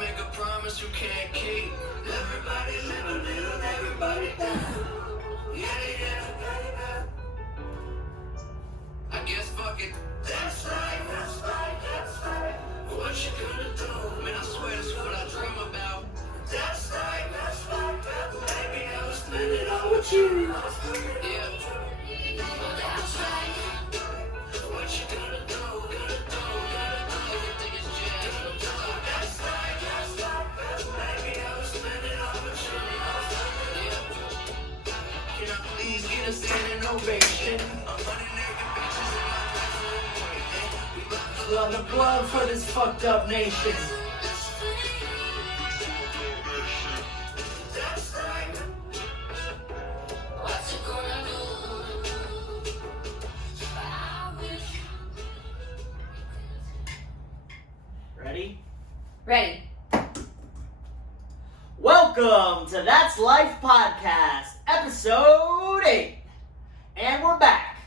make a promise you can't keep. Everybody live a little, everybody die. Yeah. I guess fuck it. That's right. What you gonna do? Man, I swear that's what I dream about. That's right. Maybe I was spend it all with you. Yeah. That's right. What you gonna do? Everything is jazz. That's right. Maybe I was spend it all with you. Yeah. Can I please get a standing ovation? On the blood for this fucked up nation. What's it gonna do? Ready? Ready. Welcome to That's Life Podcast, episode 8. And we're back.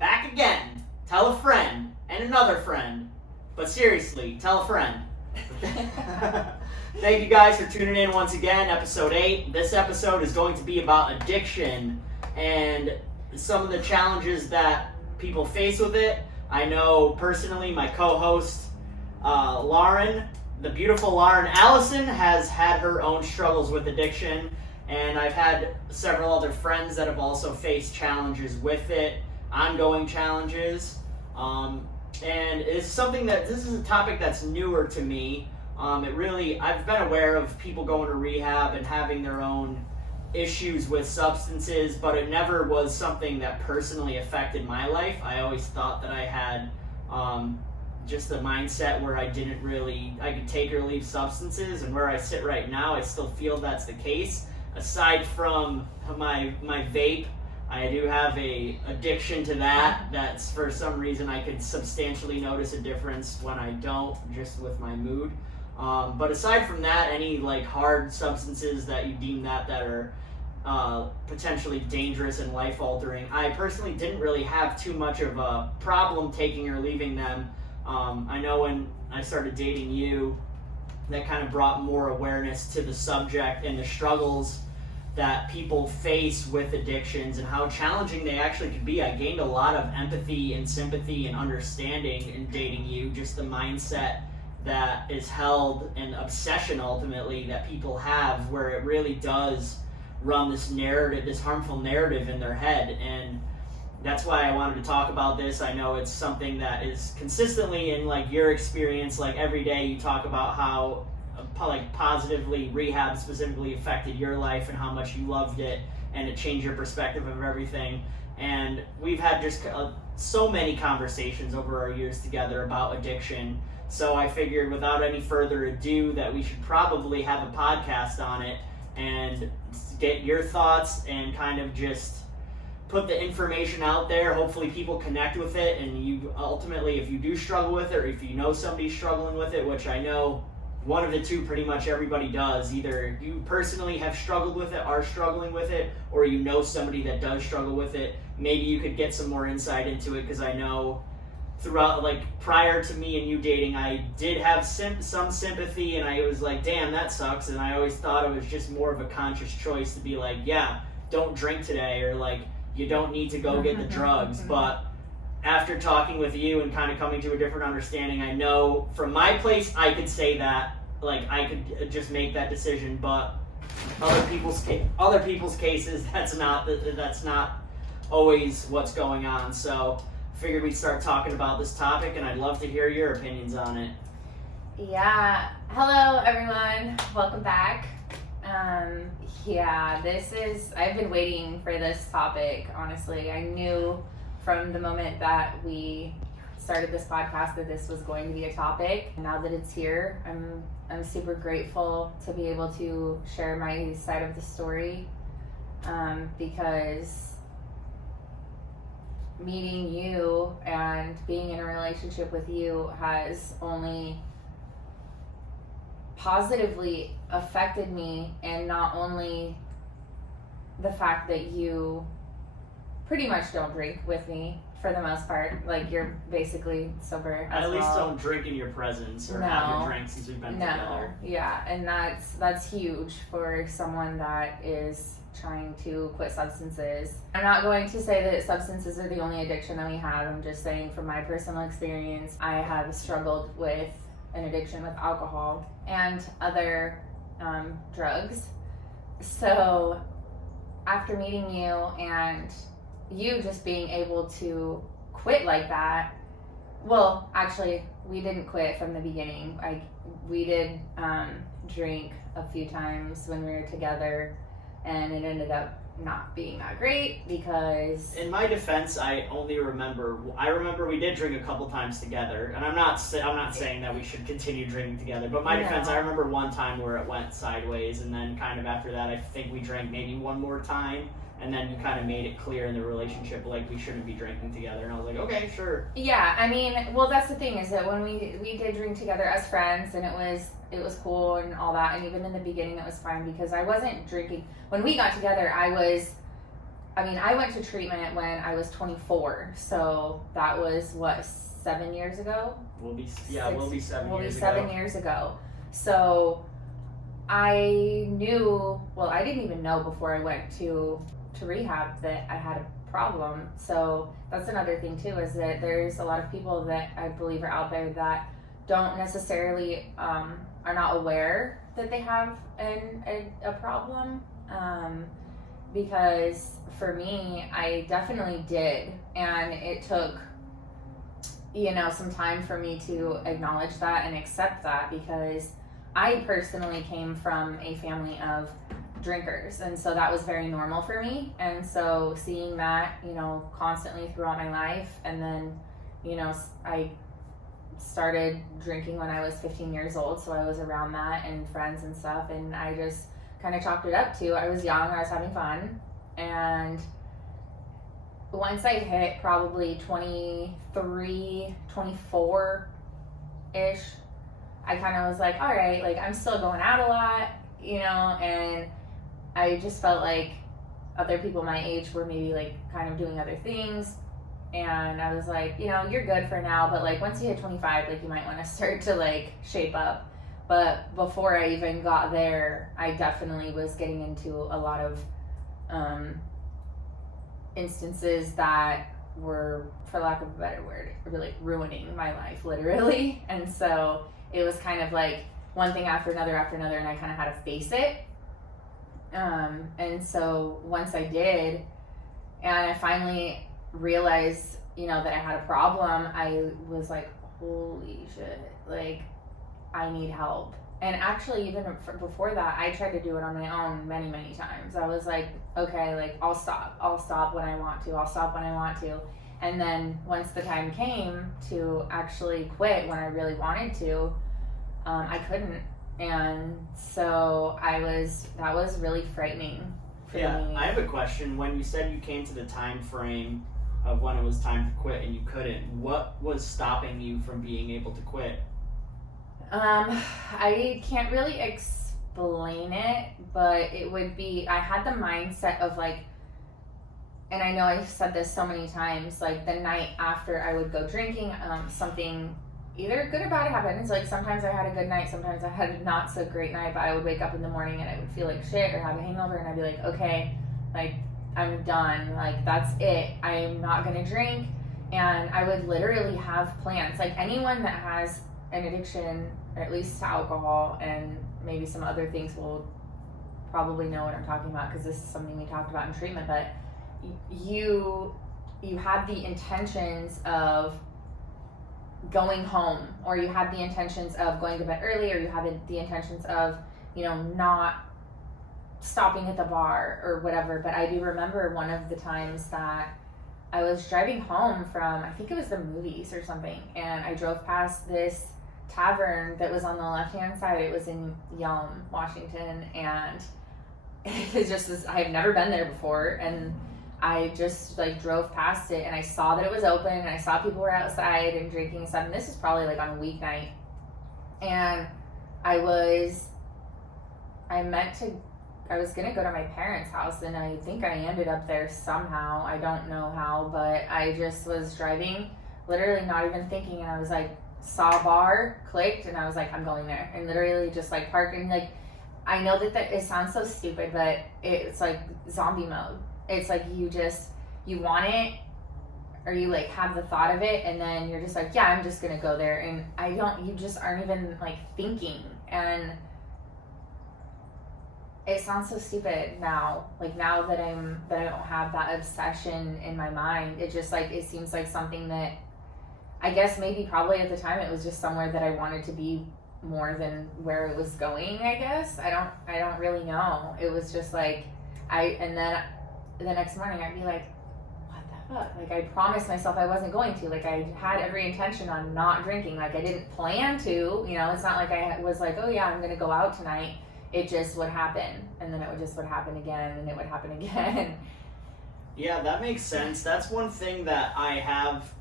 Back again. Tell a friend. And another friend. But seriously, tell a friend. Thank you guys for tuning in once again, episode 8. This episode is going to be about addiction and some of the challenges that people face with it. I know personally my co-host, Lauren, the beautiful Lauren Alison, has had her own struggles with addiction. And I've had several other friends that have also faced challenges with it, ongoing challenges. And it's something that, this is a topic that's newer to me. I've been aware of people going to rehab and having their own issues with substances, but it never was something that personally affected my life. I always thought that I had just the mindset where I could take or leave substances, and where I sit right now, I still feel that's the case. Aside from my vape, I do have a addiction to that. That's, for some reason, I could substantially notice a difference when I don't, just with my mood. But aside from that, any hard substances that you deem that are potentially dangerous and life-altering, I personally didn't really have too much of a problem taking or leaving them. I know when I started dating you, that kind of brought more awareness to the subject and the struggles that people face with addictions and how challenging they actually can be. I gained a lot of empathy and sympathy and understanding in dating you, just the mindset that is held and obsession ultimately that people have, where it really does run this narrative, this harmful narrative in their head. And that's why I wanted to talk about this. I know it's something that is consistently in your experience, every day you talk about how positively rehab specifically affected your life and how much you loved it, and it changed your perspective of everything. And we've had just so many conversations over our years together about addiction, so I figured without any further ado that we should probably have a podcast on it and get your thoughts and kind of just put the information out there. Hopefully people connect with it, and you ultimately, if you do struggle with it, or if you know somebody struggling with it, which I know one of the two pretty much everybody does. Either you personally have struggled with it, are struggling with it, or you know somebody that does struggle with it. Maybe you could get some more insight into it, because I know throughout, prior to me and you dating, I did have some sympathy, and I was like, damn, that sucks. And I always thought it was just more of a conscious choice to be like, yeah, don't drink today, or you don't need to go get the drugs. But after talking with you and kind of coming to a different understanding, I know from my place I could say that, I could just make that decision, but other people's cases, that's not always what's going on. So figured we'd start talking about this topic, and I'd love to hear your opinions on it. Yeah. Hello, everyone. Welcome back. I've been waiting for this topic, honestly. I knew from the moment that we started this podcast that this was going to be a topic. Now that it's here, I'm super grateful to be able to share my side of the story, because meeting you and being in a relationship with you has only positively affected me. And not only the fact that you pretty much don't drink with me for the most part. Like, you're basically sober as At least well. don't drink in your presence or No. have a drink since we've been together. Yeah, and that's huge for someone that is trying to quit substances. I'm not going to say that substances are the only addiction that we have. I'm just saying from my personal experience, I have struggled with an addiction with alcohol and other drugs. So after meeting you and you just being able to quit like that, well, actually, we didn't quit from the beginning. We did drink a few times when we were together, and it ended up not being that great because... In my defense, I remember we did drink a couple times together, and I'm not saying that we should continue drinking together, but my defense, I remember one time where it went sideways, and then kind of after that, I think we drank maybe one more time, and then you kind of made it clear in the relationship, like, we shouldn't be drinking together, and I was like, okay, sure. Yeah, I mean, well, that's the thing, is that when we did drink together as friends, and it was cool and all that, and even in the beginning it was fine because I wasn't drinking. When we got together, I went to treatment when I was 24, so that was, what, 7 years ago? We'll be 7 years ago. We'll be 7 years ago. So I knew, well, I didn't even know before I went to rehab that I had a problem. So that's another thing too, is that there's a lot of people that I believe are out there that don't necessarily are not aware that they have a problem, because for me, I definitely did, and it took some time for me to acknowledge that and accept that, because I personally came from a family of drinkers, and so that was very normal for me. And so seeing that constantly throughout my life, and then I started drinking when I was 15 years old, so I was around that and friends and stuff, and I just kind of chalked it up to, I was young, I was having fun. And once I hit probably 23, 24 ish, I kind of was like, all right, like, I'm still going out a lot, and I just felt like other people my age were maybe like kind of doing other things. And I was like, you're good for now, but like once you hit 25, like, you might want to start to like shape up. But before I even got there, I definitely was getting into a lot of instances that were, for lack of a better word, really ruining my life, literally. And so it was kind of like one thing after another, and I kind of had to face it. And so once I did, and I finally realized, that I had a problem, I was like, holy shit, like, I need help. And actually, even before that, I tried to do it on my own many, many times. I was like, okay, like, I'll stop when I want to. And then once the time came to actually quit when I really wanted to, I couldn't. And so that was really frightening for me. I have a question. When you said you came to the time frame of when it was time to quit and you couldn't, what was stopping you from being able to quit? I can't really explain it, but it would be, I had the mindset of like, and I know I've said this so many times, like the night after I would go drinking, something either good or bad happens. Like sometimes I had a good night, sometimes I had a not so great night, but I would wake up in the morning and I would feel like shit or have a hangover, and I'd be like, okay, like, I'm done, like, that's it, I'm not gonna drink. And I would literally have plans. Like, anyone that has an addiction, or at least to alcohol, and maybe some other things will probably know what I'm talking about, because this is something we talked about in treatment, but you had the intentions of going home, or you had the intentions of going to bed early, or you had the intentions of, not stopping at the bar or whatever. But I do remember one of the times that I was driving home from, I think it was the movies or something, and I drove past this tavern that was on the left-hand side. It was in Yelm, Washington, and it just was, I had never been there before, and I just like drove past it, and I saw that it was open, and I saw people were outside and drinking and stuff, and this was probably like on a weeknight, and I meant to was gonna go to my parents' house, and I think I ended up there somehow. I don't know how, but I just was driving, literally not even thinking, and I was like, saw a bar, clicked, and I was like, I'm going there, and literally just like parked, and like, I know that it sounds so stupid, but it's like zombie mode. It's like you want it, or you like have the thought of it, and then you're just like, yeah, I'm just gonna go there, and you just aren't even like thinking. And it sounds so stupid now, like now that I don't have that obsession in my mind. It just like, it seems like something that I guess maybe probably at the time it was just somewhere that I wanted to be more than where it was going, I guess. I don't really know. It was just like, and then the next morning I'd be like, what the fuck? Like, I promised myself I wasn't going to. Like, I had every intention on not drinking. Like, I didn't plan to, you know. It's not like I was like, oh yeah, I'm gonna go out tonight. It just would happen, and then it would happen again, and it would happen again. Yeah, that makes sense. That's one thing that I have.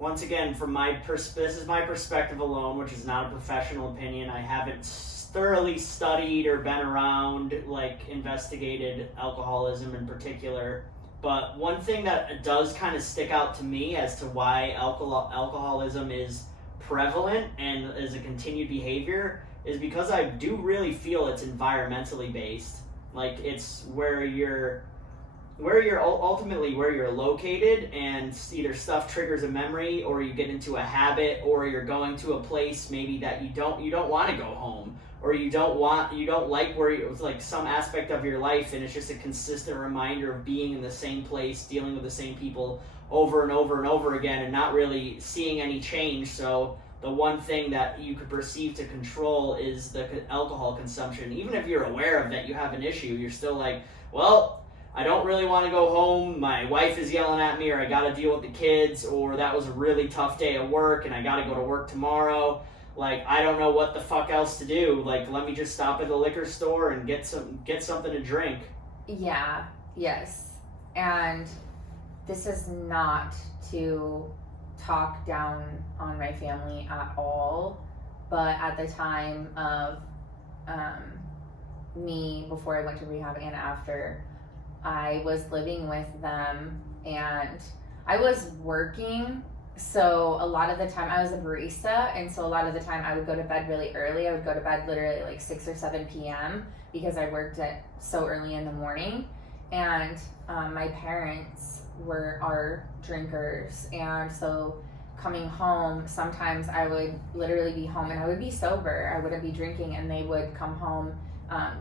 Once again, from this is my perspective alone, which is not a professional opinion. I haven't thoroughly studied or been around, like, investigated alcoholism in particular. But one thing that does kind of stick out to me as to why alcoholism is prevalent and is a continued behavior is because I do really feel it's environmentally based. Like, it's where you're ultimately where you're located, and either stuff triggers a memory, or you get into a habit, or you're going to a place maybe that you don't want to go home, or you don't like where it's like some aspect of your life, and it's just a consistent reminder of being in the same place, dealing with the same people over and over and over again, and not really seeing any change. So the one thing that you could perceive to control is the alcohol consumption. Even if you're aware of that you have an issue, you're still like, well, I don't really want to go home, my wife is yelling at me, or I got to deal with the kids, or that was a really tough day at work and I got to go to work tomorrow. Like, I don't know what the fuck else to do. Like, let me just stop at the liquor store and get something to drink. Yeah, yes. And this is not to talk down on my family at all, but at the time of me, before I went to rehab and after, I was living with them, and I was working, so a lot of the time I was a barista, and so a lot of the time I would go to bed really early. I would go to bed literally like 6 or 7 p.m. because I worked at so early in the morning, and my parents are drinkers, and so coming home, sometimes I would literally be home and I would be sober. I wouldn't be drinking, and they would come home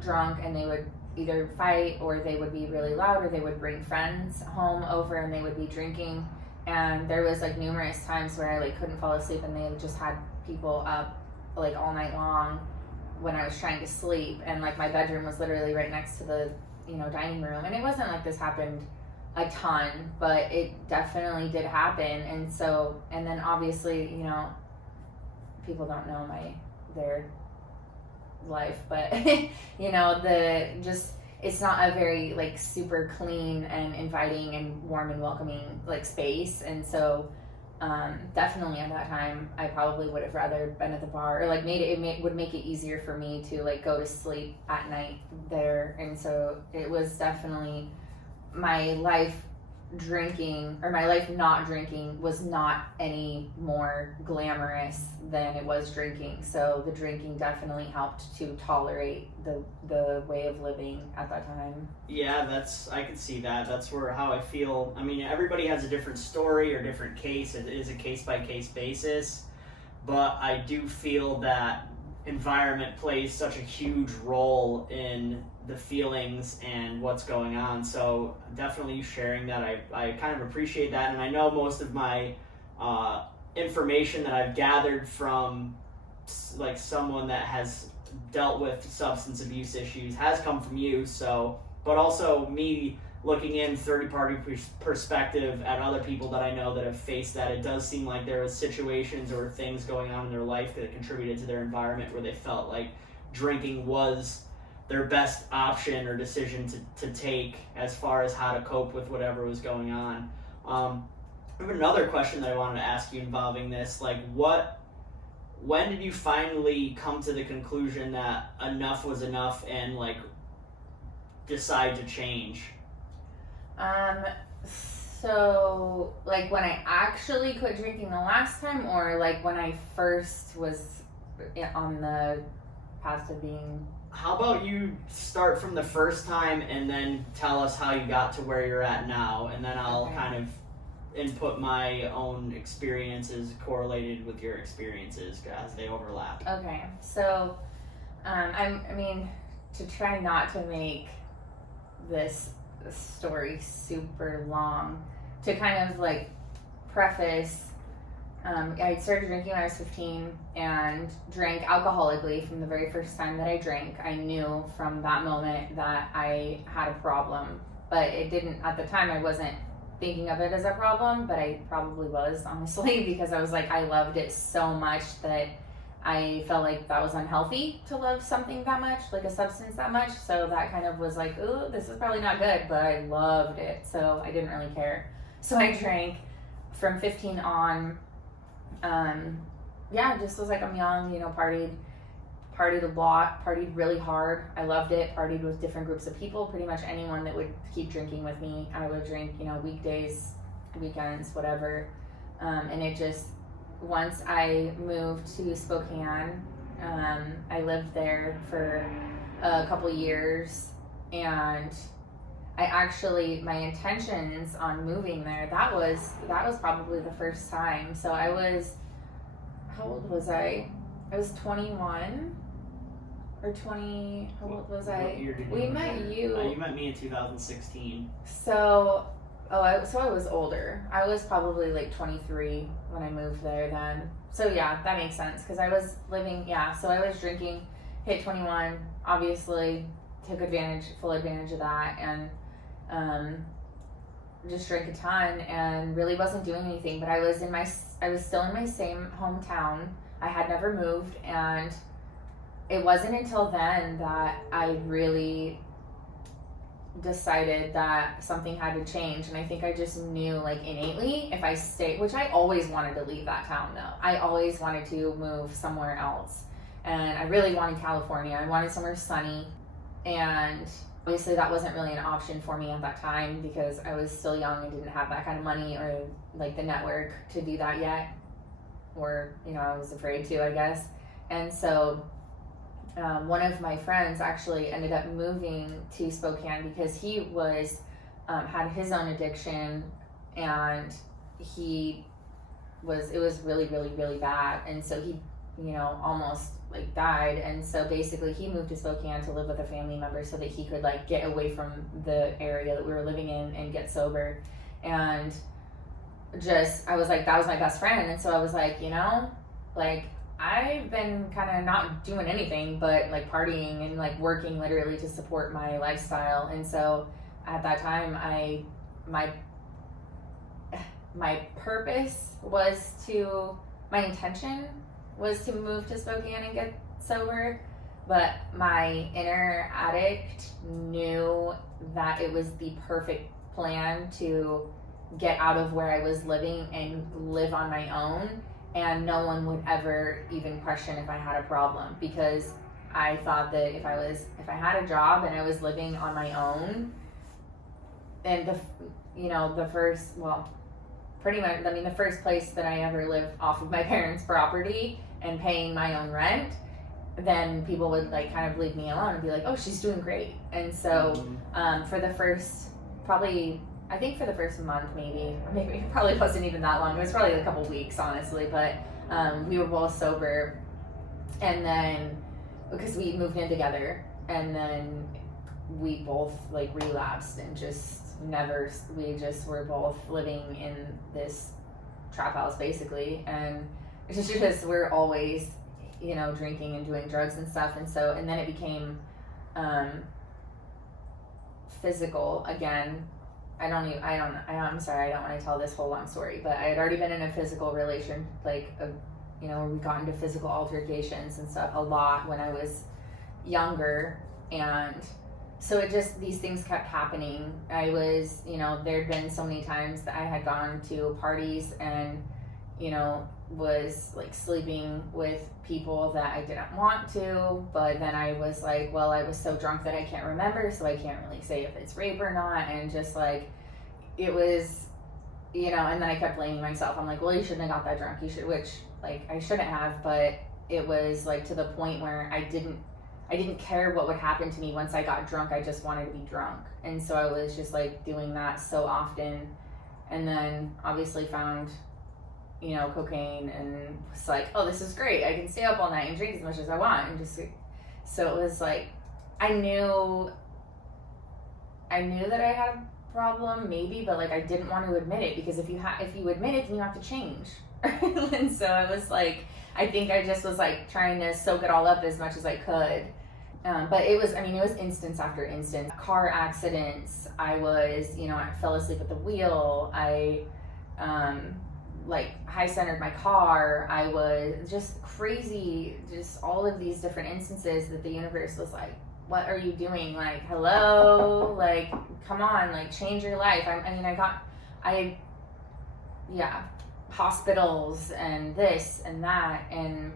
drunk, and they would either fight, or they would be really loud, or they would bring friends home over and they would be drinking. And there was like numerous times where I like couldn't fall asleep, and they just had people up like all night long when I was trying to sleep, and like my bedroom was literally right next to the dining room. And it wasn't like this happened a ton, but it definitely did happen. And so, and then obviously, people don't know their life, but it's not a very like super clean and inviting and warm and welcoming like space. And so definitely at that time I probably would have rather been at the bar, or like would make it easier for me to like go to sleep at night there. And so it was definitely my life not drinking was not any more glamorous than it was drinking. So the drinking definitely helped to tolerate the way of living at that time. Yeah, I can see that. That's how I feel. I mean, everybody has a different story or different case. It is a case-by-case basis. But I do feel that environment plays such a huge role in the feelings and what's going on. So definitely you sharing that, I kind of appreciate that. And I know most of my information that I've gathered from like someone that has dealt with substance abuse issues has come from you. So, but also me looking in third-party perspective at other people that I know that have faced that, it does seem like there was situations or things going on in their life that contributed to their environment where they felt like drinking was their best option or decision to take as far as how to cope with whatever was going on. I have another question that I wanted to ask you involving this. Like, when did you finally come to the conclusion that enough was enough, and like decide to change? So, like, when I actually quit drinking the last time, or like when I first was on the path to being... How about you start from the first time and then tell us how you got to where you're at now, and then I'll kind of input my own experiences correlated with your experiences as they overlap. Okay, so I mean, to try not to make this story super long, to kind of like preface, I started drinking when I was 15 and drank alcoholically from the very first time that I drank. I knew from that moment that I had a problem, but it didn't, at the time I wasn't thinking of it as a problem, but I probably was, honestly, because I was like, I loved it so much that I felt like that was unhealthy to love something that much, like a substance that much. So that kind of was like, ooh, this is probably not good, but I loved it, so I didn't really care. So I drank from 15 on. Just was like, I'm young, partied a lot, partied really hard. I loved it, partied with different groups of people. Pretty much anyone that would keep drinking with me, I would drink, weekdays, weekends, whatever. And it just, once I moved to Spokane, I lived there for a couple years, and I actually, my intentions on moving there, that was probably the first time. So I was, how old was I? I was 21 or 20, how old was I? What year did We you met move? you. You met me in 2016. So I was older. I was probably like 23 when I moved there then. So yeah, that makes sense, because I was living, so I was drinking, hit 21, obviously took full advantage of that, and just drank a ton and really wasn't doing anything. But I was still in my same hometown. I had never moved, and it wasn't until then that I really decided that something had to change. And I think I just knew, like, innately, if I stayed, which I always wanted to leave that town though. I always wanted to move somewhere else, and I really wanted California. I wanted somewhere sunny, and obviously that wasn't really an option for me at that time because I was still young and didn't have that kind of money or like the network to do that yet, or I was afraid to, I guess. And so one of my friends actually ended up moving to Spokane because he was had his own addiction, and it was really, really, really bad, and so he almost like died. And so basically he moved to Spokane to live with a family member so that he could like get away from the area that we were living in and get sober. And just, I was like, that was my best friend. And so I was like, like, I've been kind of not doing anything but like partying and like working literally to support my lifestyle. And so at that time, my purpose was my intention was to move to Spokane and get sober, but my inner addict knew that it was the perfect plan to get out of where I was living and live on my own, and no one would ever even question if I had a problem, because I thought that if I had a job and I was living on my own, and the first place that I ever lived off of my parents' property and paying my own rent, then people would like kind of leave me alone and be like, oh, she's doing great. And so for the first month, maybe it probably wasn't even that long. It was probably a couple weeks, honestly, but we were both sober, and then because we moved in together, and then we both like relapsed and we just were both living in this trap house basically, and it's just we're always drinking and doing drugs and stuff. And then it became physical again. I'm sorry, I don't want to tell this whole long story, but I had already been in a physical relation, like where we got into physical altercations and stuff a lot when I was younger. And so these things kept happening. I was, there'd been so many times that I had gone to parties and, was like sleeping with people that I didn't want to, but then I was like, well, I was so drunk that I can't remember, so I can't really say if it's rape or not, and just like, it was, you know, and then I kept blaming myself. I'm like, well, you shouldn't have got that drunk, which like I shouldn't have, but it was like to the point where I didn't care what would happen to me once I got drunk. I just wanted to be drunk, and so I was just like doing that so often, and then obviously found, you know, cocaine, and was like, oh, this is great. I can stay up all night and drink as much as I want, and just, so it was like, I knew that I had a problem, maybe, but like I didn't want to admit it, because if you admit it, then you have to change. And so I was like, I think I just was like trying to soak it all up as much as I could. But it was instance after instance. Car accidents, I fell asleep at the wheel, I like high-centered my car, I was just crazy, just all of these different instances that the universe was like, what are you doing? Like, hello, like, come on, like, change your life. Hospitals and this and that, and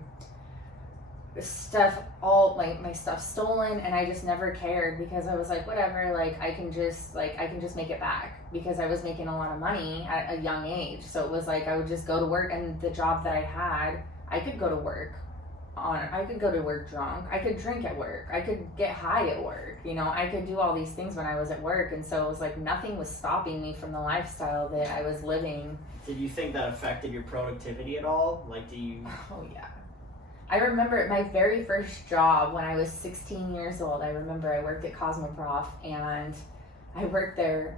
stuff, all like my stuff stolen, and I just never cared, because I was like, whatever, like I can just make it back, because I was making a lot of money at a young age. So it was like I would just go to work, and the job that I had, I could go to work drunk, I could drink at work, I could get high at work, you know, I could do all these things when I was at work. And so it was like nothing was stopping me from the lifestyle that I was living. Did you think that affected your productivity at all? Like, Oh yeah. I remember my very first job when I was 16 years old. I remember I worked at Cosmoprof, and I worked there,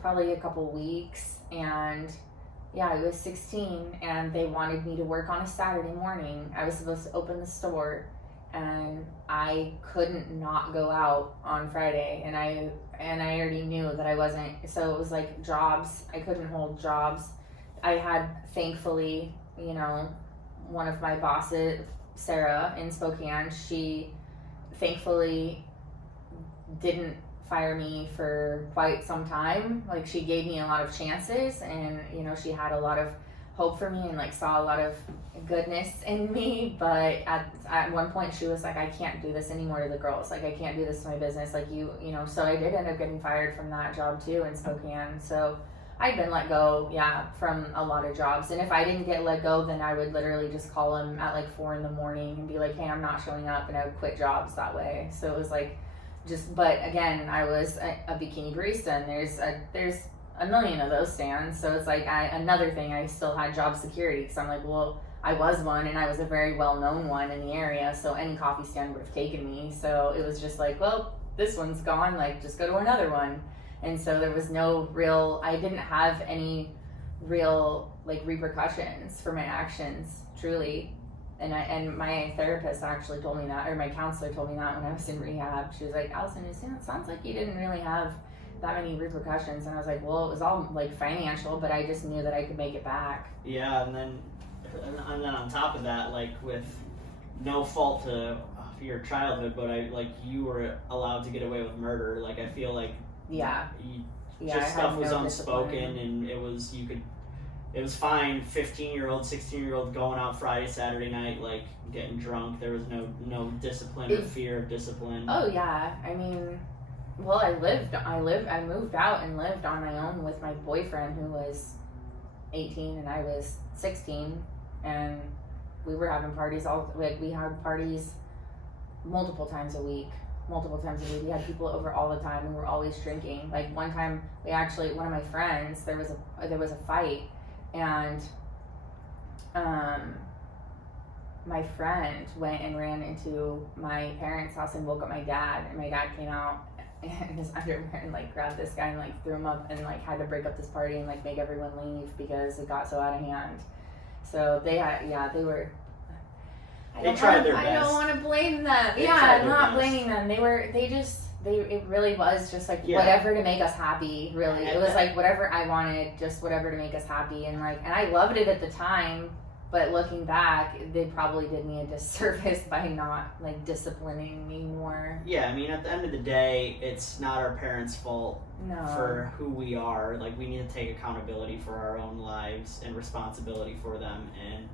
probably a couple weeks, and yeah, I was 16, and they wanted me to work on a Saturday morning. I was supposed to open the store, and I couldn't not go out on Friday, and I already knew that I wasn't, so it was like jobs, I couldn't hold jobs. I had, thankfully, you know, one of my bosses, Sarah in Spokane, she thankfully didn't fire me for quite some time. Like, she gave me a lot of chances, and you know, she had a lot of hope for me, and like saw a lot of goodness in me. But at one point she was like, I can't do this anymore to the girls, like I can't do this to my business, like you know. So I did end up getting fired from that job too in Spokane. So I'd been let go, from a lot of jobs. And if I didn't get let go, then I would literally just call them at like 4 a.m. and be like, hey, I'm not showing up, and I would quit jobs that way. So it was like, but again, I was a bikini barista, and there's a million of those stands. So it's like, another thing, I still had job security, because I'm like, well, I was one, and I was a very well-known one in the area, so any coffee stand would have taken me. So it was just like, well, this one's gone, like just go to another one. And so there was I didn't have any real like repercussions for my actions, truly. And my therapist actually told me that, or my counselor told me that when I was in rehab. She was like, Alison, it sounds like you didn't really have that many repercussions. And I was like, well, it was all like financial, but I just knew that I could make it back. Yeah, and then on top of that, like, with no fault to your childhood, but you were allowed to get away with murder. Like, I feel like stuff was unspoken, and it was fine. 15-year-old, 16-year-old going out Friday, Saturday night, like getting drunk. There was no discipline or fear of discipline. Oh yeah, I mean, well, I moved out and lived on my own with my boyfriend, who was 18 and I was 16, and we were having parties we had parties multiple times a week. We had people over all the time. We were always drinking. Like, one time, one of my friends, there was a fight, and my friend went and ran into my parents' house and woke up my dad, and my dad came out in his underwear and like grabbed this guy and like threw him up, and like had to break up this party and like make everyone leave because it got so out of hand. So they were. They tried their best. I don't want to blame them. I'm not blaming them. It really was just like whatever to make us happy, really. It was like whatever I wanted, just whatever to make us happy. And I loved it at the time, but looking back, they probably did me a disservice by not like disciplining me more. yeah, I mean, at the end of the day, it's not our parents' fault No. for who we are. Like, we need to take accountability for our own lives and responsibility for them and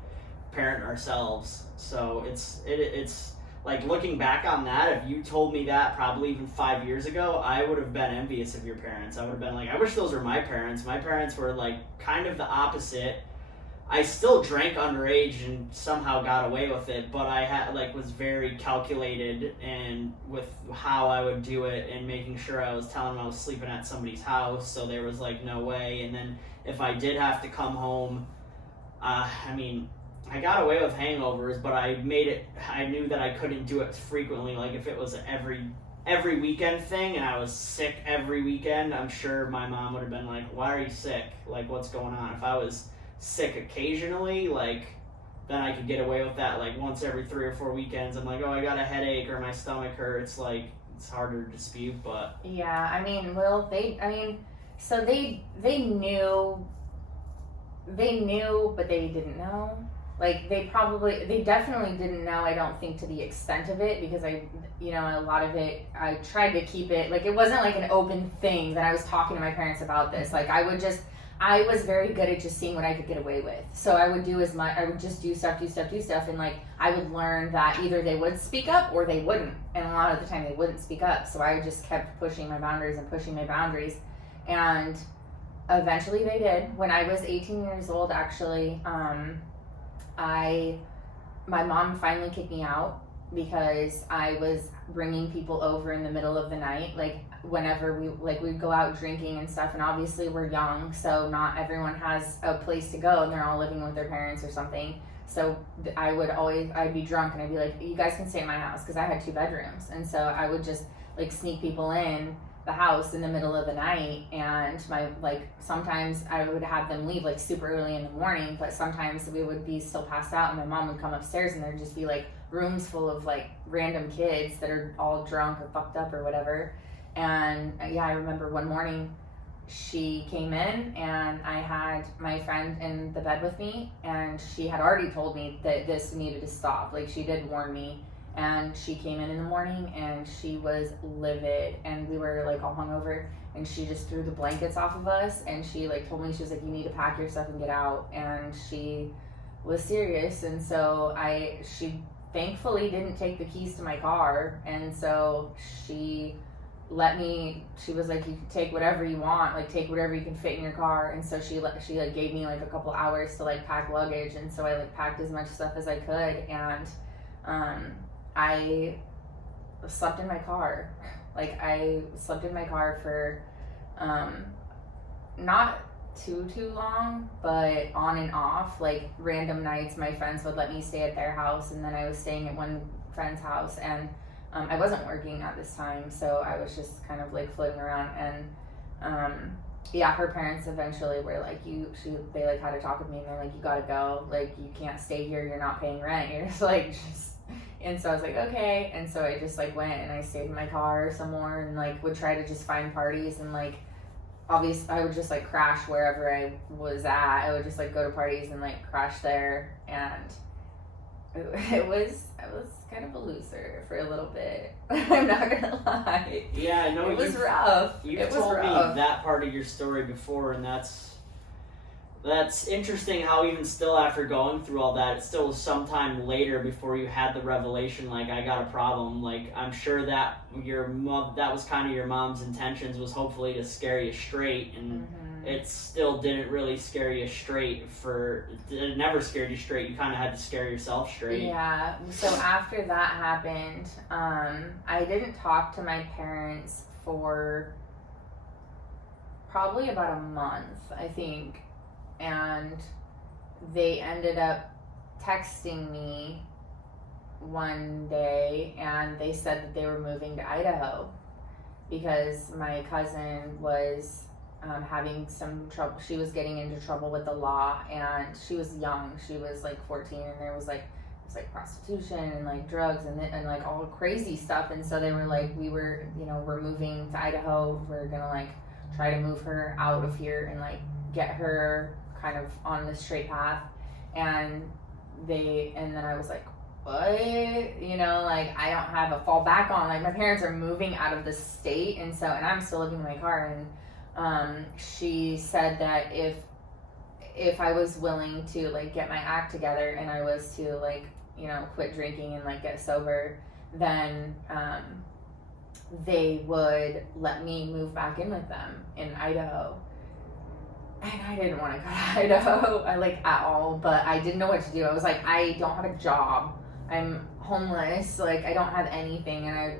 parent ourselves. So it's like, looking back on that, if you told me that probably even 5 years ago, I would have been envious of your parents. I would have been like, I wish those were my parents. My parents were like kind of the opposite. I still drank underage and somehow got away with it, but I had was very calculated and with how I would do it and making sure I was telling them I was sleeping at somebody's house, so there was no way. And then if I did have to come home, I mean, I got away with hangovers, but I knew that I couldn't do it frequently. Like, if it was every weekend thing and I was sick every weekend, I'm sure my mom would have been like, why are you sick? Like, what's going on? If I was sick occasionally, then I could get away with that. Like, once every 3 or 4 weekends, I'm like, oh, I got a headache or my stomach hurts. Like, it's harder to dispute, but yeah, I mean, well, so they knew, but they didn't know. Like, they definitely didn't know, I don't think, to the extent of it, because a lot of it, I tried to keep it, like, it wasn't like an open thing that I was talking to my parents about this. Like, I was very good at just seeing what I could get away with. So I would just do stuff, and I would learn that either they would speak up or they wouldn't. And a lot of the time they wouldn't speak up. So I just kept pushing my boundaries. And eventually they did. When I was 18 years old, actually, my mom finally kicked me out because I was bringing people over in the middle of the night. Like, whenever we'd go out drinking and stuff, and obviously we're young, so not everyone has a place to go and they're all living with their parents or something. So I'd be drunk and I'd be like, you guys can stay at my house, because I had 2 bedrooms. And so I would just sneak people in the house in the middle of the night, and sometimes I would have them leave super early in the morning, but sometimes we would be still passed out and my mom would come upstairs and there'd just be rooms full of random kids that are all drunk or fucked up or whatever. And yeah, I remember one morning she came in and I had my friend in the bed with me, and she had already told me that this needed to stop. Like, she did warn me. And she came in the morning and she was livid, and we were all hungover, and she just threw the blankets off of us, and she told me, she was like, you need to pack your stuff and get out. And she was serious. And so she thankfully didn't take the keys to my car, and so she let me, she was like, you can take whatever you want, take whatever you can fit in your car. And so she gave me a couple hours to pack luggage, and so I packed as much stuff as I could, and I slept in my car. I slept in my car for not too long, but on and off. Random nights my friends would let me stay at their house, and then I was staying at one friend's house, and I wasn't working at this time, so I was just kind of floating around. And yeah, her parents eventually were they had to talk with me, and they're like, you gotta go, you can't stay here, you're not paying rent, you're just and so I was like, okay. And so I just went and I stayed in my car some more, and would try to just find parties, and obviously I would just crash wherever I was at. I would just go to parties and crash there, and I was kind of a loser for a little bit. I'm not gonna lie. Yeah, I know. It was rough. You've told me that part of your story before, and that's interesting how even still after going through all that, it still was sometime later before you had the revelation, I got a problem. I'm sure that that was kind of your mom's intentions, was hopefully to scare you straight, and it still didn't really scare you straight. It never scared you straight. You kind of had to scare yourself straight. Yeah, so after that happened, I didn't talk to my parents for probably about a month, I think. And they ended up texting me one day, and they said that they were moving to Idaho because my cousin was having some trouble. She was getting into trouble with the law, and she was young. She was 14, and there was it was prostitution and drugs and all crazy stuff. And so they were we're moving to Idaho. We're gonna try to move her out of here and get her kind of on the straight path. And then I was like, what? You know, like, I don't have a fallback on. Like, my parents are moving out of the state, and I'm still living in my car, and she said that if I was willing to, like, get my act together and I was to, like, you know, quit drinking and, like, get sober, then they would let me move back in with them in Idaho. And I didn't want to go to Idaho, at all, but I didn't know what to do. I was like, I don't have a job. I'm homeless. Like, I don't have anything, and I,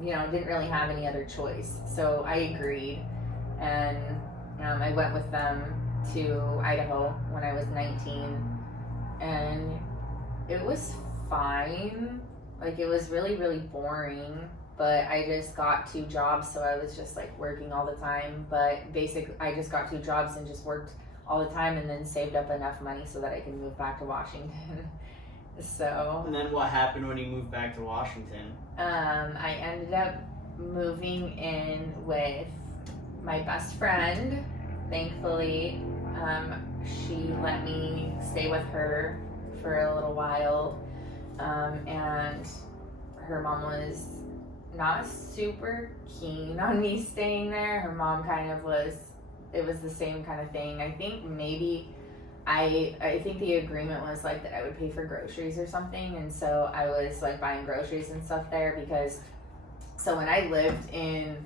you know, didn't really have any other choice. So I agreed, and I went with them to Idaho when I was 19, and it was fine. Like, it was really, really boring, but I just got 2 jobs, so I was just, like, working all the time. But basically, I just got 2 jobs and just worked all the time, and then saved up enough money so that I could move back to Washington. So. And then what happened when you moved back to Washington? I ended up moving in with my best friend. Thankfully, she let me stay with her for a little while, and her mom was not super keen on me staying there. Her mom kind of was. It was the same kind of thing. I think maybe I think the agreement was like that I would pay for groceries or something, and so I was like buying groceries and stuff there because. So when I lived in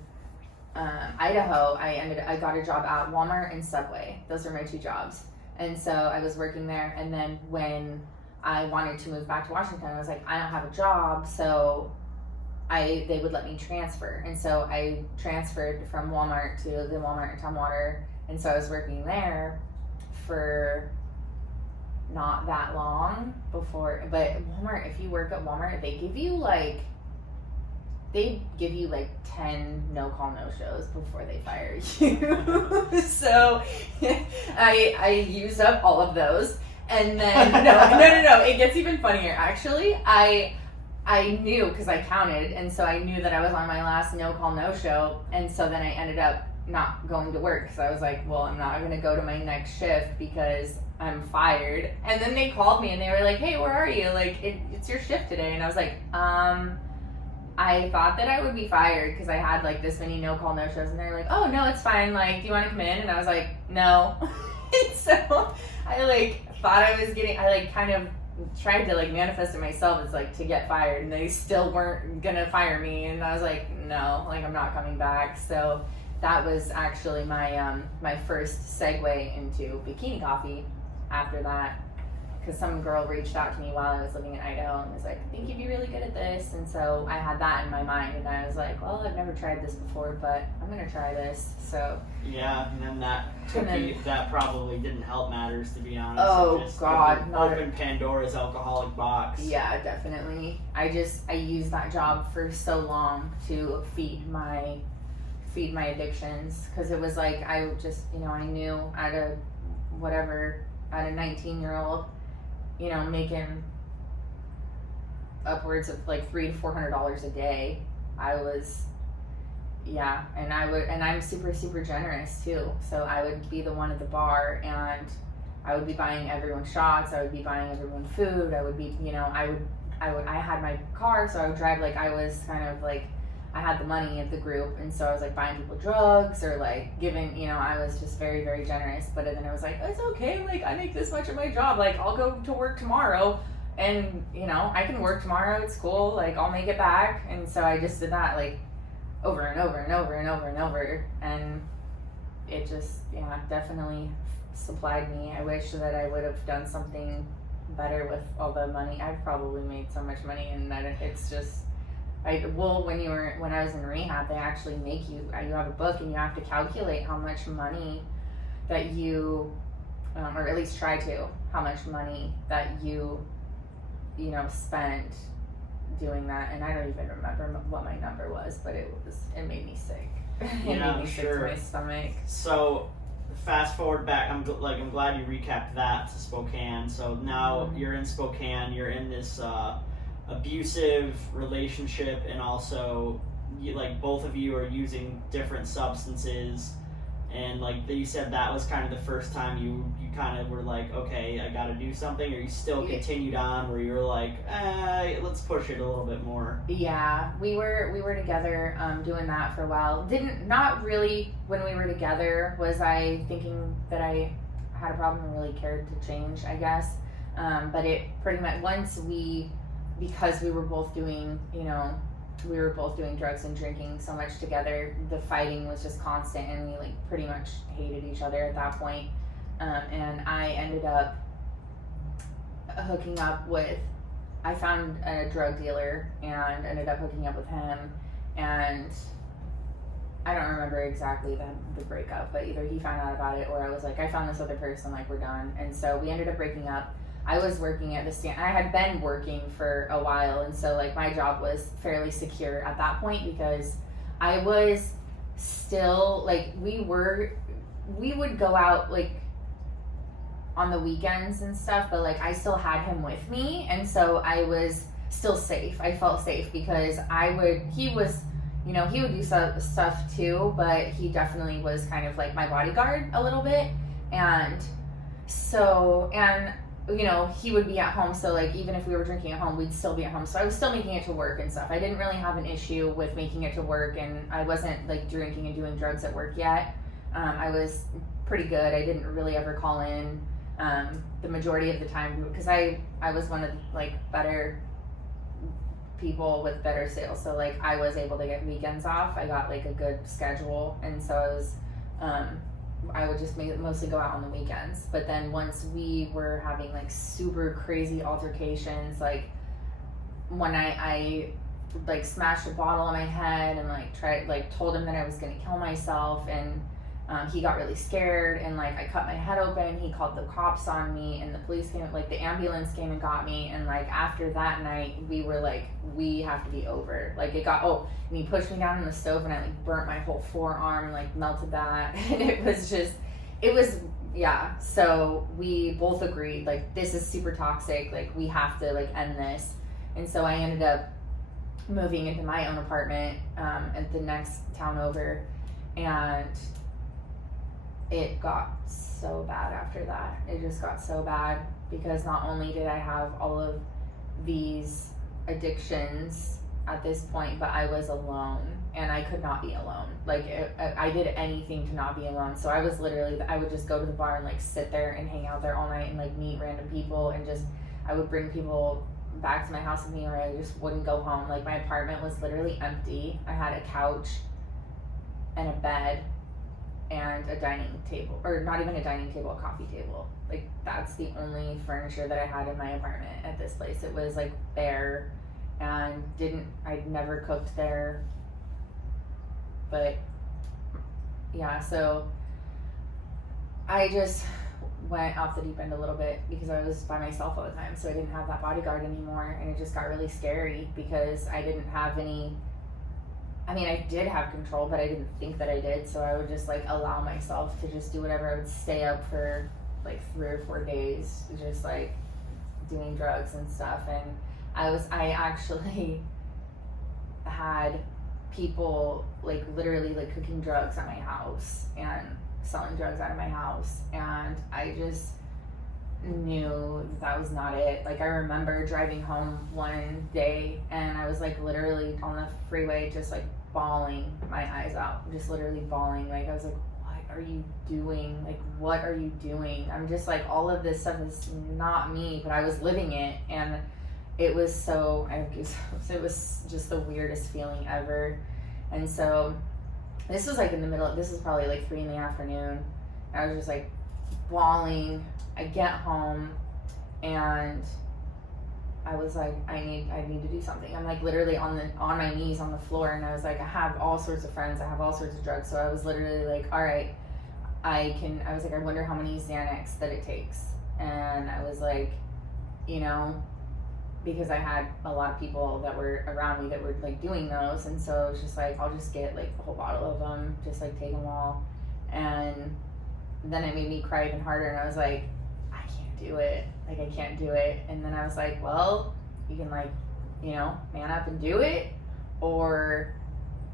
Idaho, I got a job at Walmart and Subway. Those were my 2 jobs, and so I was working there. And then when I wanted to move back to Washington, I was like, I don't have a job, so they would let me transfer, and so I transferred from Walmart to the Walmart in Tumwater, and so I was working there for not that long before. But Walmart, if you work at Walmart, they give you like 10 no-call no-shows before they fire you. So I used up all of those, and then no, it gets even funnier. Actually, I knew, because I counted, and so I knew that I was on my last no-call no-show, and so then I ended up not going to work, because I was like, well, I'm not going to go to my next shift because I'm fired. And then they called me and they were like, hey, where are you? Like, it's your shift today. And I was like, I thought that I would be fired because I had like this many no-call no-shows, and they were like, oh, no, it's fine. Like, do you want to come in? And I was like, no. And so I thought I was getting, kind of tried to manifest it myself. It's like to get fired, and they still weren't going to fire me. And I was like, no, I'm not coming back. So that was actually my my first segue into bikini coffee after that, because some girl reached out to me while I was living in Idaho and was like, I think you'd be really good at this. And so I had that in my mind, and I was like, well, I've never tried this before, but I'm going to try this. So yeah, and then that probably didn't help matters, to be honest. Oh, God. Open Pandora's alcoholic box. Yeah, definitely. I used that job for so long to feed my addictions, because it was like I just, I knew at a 19-year-old, making upwards of $300 to $400 a day, I was, and I'm super, super generous too. So I would be the one at the bar, and I would be buying everyone shots, I would be buying everyone food, I would be, I had my car, so I would drive, I was kind of I had the money of the group, and so I was buying people drugs or giving, I was just very, very generous. But then I was like, it's okay, I make this much at my job, I'll go to work tomorrow, and I can work tomorrow, it's cool, I'll make it back. And so I just did that over and over and over and over and over, and it just definitely supplied me. I wish that I would have done something better with all the money. I've probably made so much money, and that it's just when I was in rehab, they actually make you have a book, and you have to calculate how much money that you, or at least try to, how much money that you spent doing that. And I don't even remember what my number was, but it made me sick. It made me sick to my stomach. So fast forward back, I'm glad you recapped that to Spokane. So now you're in Spokane, you're in this abusive relationship, and also both of you are using different substances. And like you said, that was kind of the first time you kind of were like, okay, I got to do something, or you still continued on where you were like, let's push it a little bit more. Yeah, we were together doing that for a while. Not really when we were together was I thinking that I had a problem and really cared to change, I guess. But it pretty much because we were both doing, we were both doing drugs and drinking so much together, the fighting was just constant, and we like pretty much hated each other at that point. And I ended up hooking up with, I found a drug dealer and ended up hooking up with him, and I don't remember exactly the breakup, but either he found out about it or I was like, I found this other person, like we're done. And so we ended up breaking up. I was working at the stand. I had been working for a while, and so like my job was fairly secure at that point because I was still like we would go out like on the weekends and stuff, but like I still had him with me, and so I was still safe. I felt safe because he would do stuff too, but he definitely was kind of like my bodyguard a little bit, and he would be at home, so like even if we were drinking at home, we'd still be at home, so I was still making it to work and stuff. I didn't really have an issue with making it to work, and I wasn't like drinking and doing drugs at work yet. I was pretty good. I didn't really ever call in the majority of the time because I was one of like better people with better sales, so like I was able to get weekends off. I got like a good schedule, and so I would just mostly go out on the weekends. But then once we were having like super crazy altercations, like when I like smashed a bottle on my head and like told him that I was gonna kill myself, and he got really scared, and like I cut my head open. He called the cops on me, and the police came, like the ambulance came and got me. And like after that night, we were like, we have to be over. Like and he pushed me down in the stove, and I like burnt my whole forearm, like melted that. And it was yeah. So we both agreed like this is super toxic. Like we have to like end this. And so I ended up moving into my own apartment at the next town over, and it got so bad after that. It just got so bad because not only did I have all of these addictions at this point, but I was alone, and I could not be alone. Like I did anything to not be alone. So I would just go to the bar and like sit there and hang out there all night and like meet random people, and just I would bring people back to my house with me, or I just wouldn't go home. Like my apartment was literally empty. I had a couch and a bed and a dining table, or not even a dining table, a coffee table. Like that's the only furniture that I had in my apartment at this place. It was like bare, and I'd never cooked there. But yeah, so I just went off the deep end a little bit because I was by myself all the time, so I didn't have that bodyguard anymore, and it just got really scary because I didn't have any. I mean, I did have control, but I didn't think that I did, so I would just like allow myself to just do whatever. I would stay up for like 3 or 4 days just like doing drugs and stuff, and I actually had people like literally like cooking drugs at my house and selling drugs out of my house, and I just knew that was not it. Like I remember driving home one day, and I was like literally on the freeway just like bawling my eyes out, just literally bawling. Like I was like, what are you doing? Like what are you doing? I'm just like, all of this stuff is not me, but I was living it, and it was it was just the weirdest feeling ever. And so this was like in the middle, this was probably like 3 p.m. I was just like bawling. I get home, and I was like, I need to do something. I'm like literally on my knees on the floor, and I was like, I have all sorts of friends, I have all sorts of drugs. So I was literally like, all right, I was like, I wonder how many Xanax that it takes. And I was like, because I had a lot of people that were around me that were like doing those, and so it was just like, I'll just get like a whole bottle of them, just like take them all. And then it made me cry even harder, and I was like, I can't do it. And then I was like, well, you can like, man up and do it, or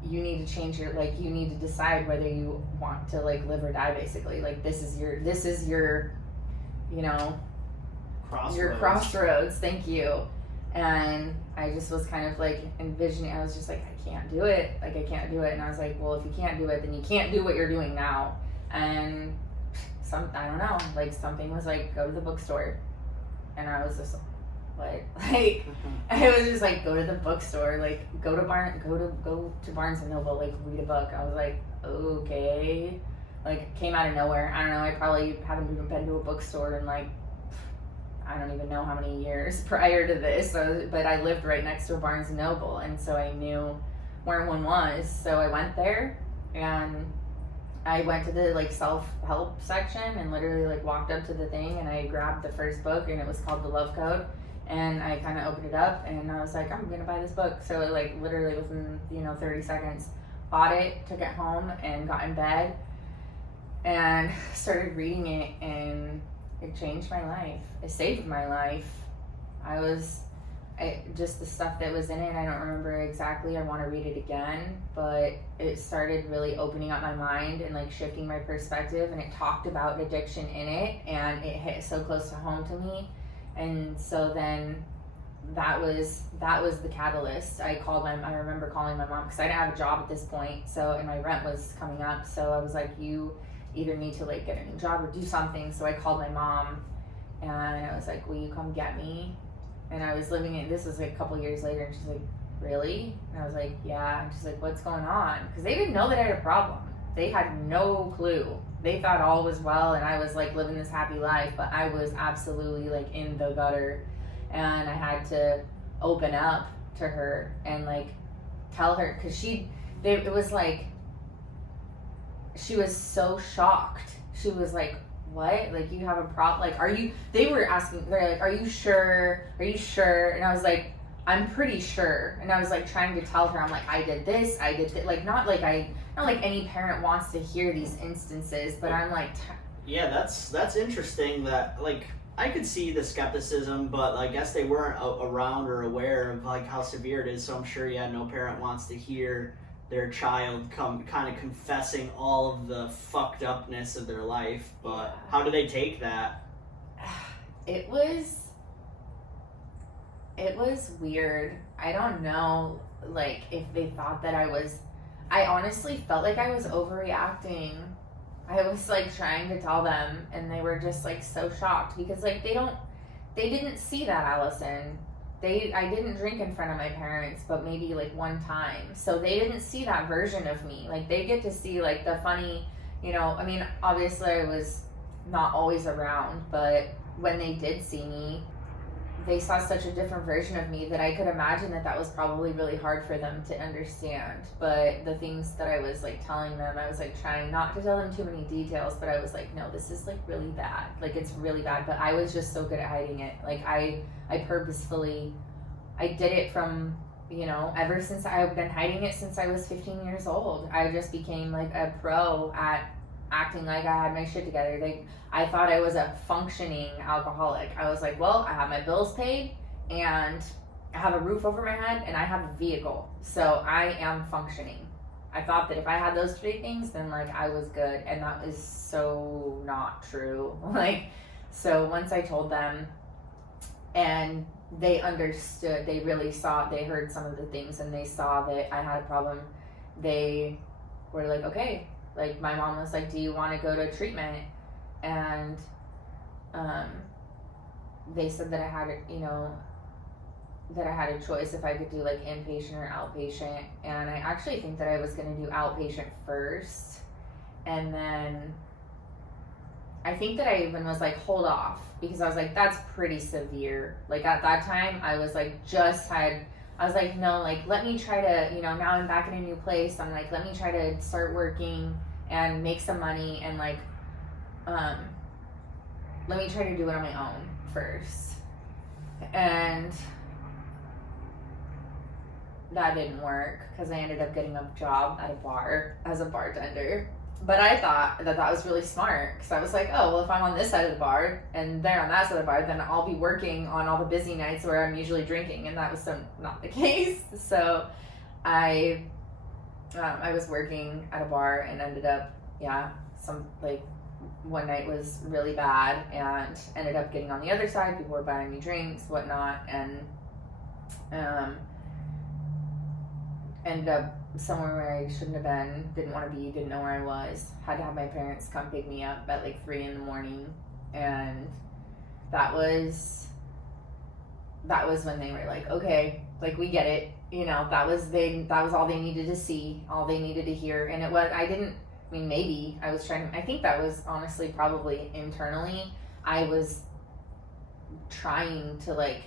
you need to change your, like, you need to decide whether you want to, like, live or die, basically. Like, this is your, you know, your crossroads. Thank you. And I just was kind of like envisioning, I was just like, I can't do it. Like, I can't do it. And I was like, well, if you can't do it, then you can't do what you're doing now. And I don't know, like, something was like, go to the bookstore. And I was just like, I was just like, go to the bookstore, like, go to Barnes and Noble, like, read a book. I was like, okay. Like, it came out of nowhere. I don't know, I probably haven't even been to a bookstore in, like, I don't even know how many years prior to this, but I lived right next to a Barnes & Noble, and so I knew where one was. So I went there, and I went to the, like, self-help section and literally, like, walked up to the thing, and I grabbed the first book, and it was called The Love Code, and I kind of opened it up, and I was like, I'm gonna buy this book. So it, like, literally within, 30 seconds, bought it, took it home, and got in bed, and started reading it, and it changed my life. It saved my life. Just the stuff that was in it, I don't remember exactly. I want to read it again, but it started really opening up my mind and, like, shifting my perspective, and it talked about addiction in it, and it hit so close to home to me. And so then that was the catalyst. I remember calling my mom, because I didn't have a job at this point, and my rent was coming up, so I was like, you either need to, like, get a new job or do something. So I called my mom, and I was like, will you come get me? And I was this was like a couple years later, and she's like, really? And I was like, yeah. And she's like, what's going on? Because they didn't know that I had a problem. They had no clue. They thought all was well, and I was, like, living this happy life, but I was absolutely, like, in the gutter. And I had to open up to her and, like, tell her, because it was like, she was so shocked. She was like, what? Like, you have a problem? Like, they were asking, they're like, are you sure? Are you sure? And I was like, I'm pretty sure. And I was, like, trying to tell her, I'm like, I did this, like, not like any parent wants to hear these instances, but I'm like, yeah, that's interesting that, like, I could see the skepticism, but I guess they weren't around or aware of, like, how severe it is. So I'm sure, yeah, no parent wants to hear their child come kind of confessing all of the fucked upness of their life. But how do they take that? It was weird. I don't know, like, if they thought that I honestly felt like I was overreacting. I was, like, trying to tell them, and they were just, like, so shocked, because, like, they didn't see that Allison. I didn't drink in front of my parents, but maybe, like, one time. So they didn't see that version of me. Like, they get to see, like, the funny, I mean, obviously I was not always around, but when they did see me, they saw such a different version of me that I could imagine that was probably really hard for them to understand. But the things that I was, like, telling them, I was, like, trying not to tell them too many details, but I was like, no, this is, like, really bad. Like, it's really bad. But I was just so good at hiding it. Like, I purposefully, I did it from, ever since I've been hiding it since I was 15 years old. I just became, like, a pro at acting like I had my shit together. Like, I thought I was a functioning alcoholic. I was like, well, I have my bills paid, and I have a roof over my head, and I have a vehicle, so I am functioning. I thought that if I had those three things, then, like, I was good, and that is so not true. Like, so once I told them, and they understood, they really saw, they heard some of the things, and they saw that I had a problem, they were like, okay. Like, my mom was like, do you want to go to treatment? And they said that I had, that I had a choice if I could do, like, inpatient or outpatient. And I actually think that I was going to do outpatient first. And then I think that I even was like, hold off. Because I was like, that's pretty severe. Like, at that time, I was like, I was like, no, like, let me try to, now I'm back in a new place. I'm like, let me try to start working and make some money, and, like, let me try to do it on my own first. And that didn't work, because I ended up getting a job at a bar as a bartender. But I thought that was really smart, because I was like, oh, well, if I'm on this side of the bar and they're on that side of the bar, then I'll be working on all the busy nights where I'm usually drinking, and that was not the case. So I I was working at a bar and ended up, one night was really bad and ended up getting on the other side. People were buying me drinks, whatnot, and ended up somewhere where I shouldn't have been, didn't want to be, didn't know where I was, had to have my parents come pick me up at like 3 a.m, and that was when they were like, okay, like, we get it, you know. That was all they needed to see, all they needed to hear. And maybe I was I think that was honestly probably internally, I was trying to like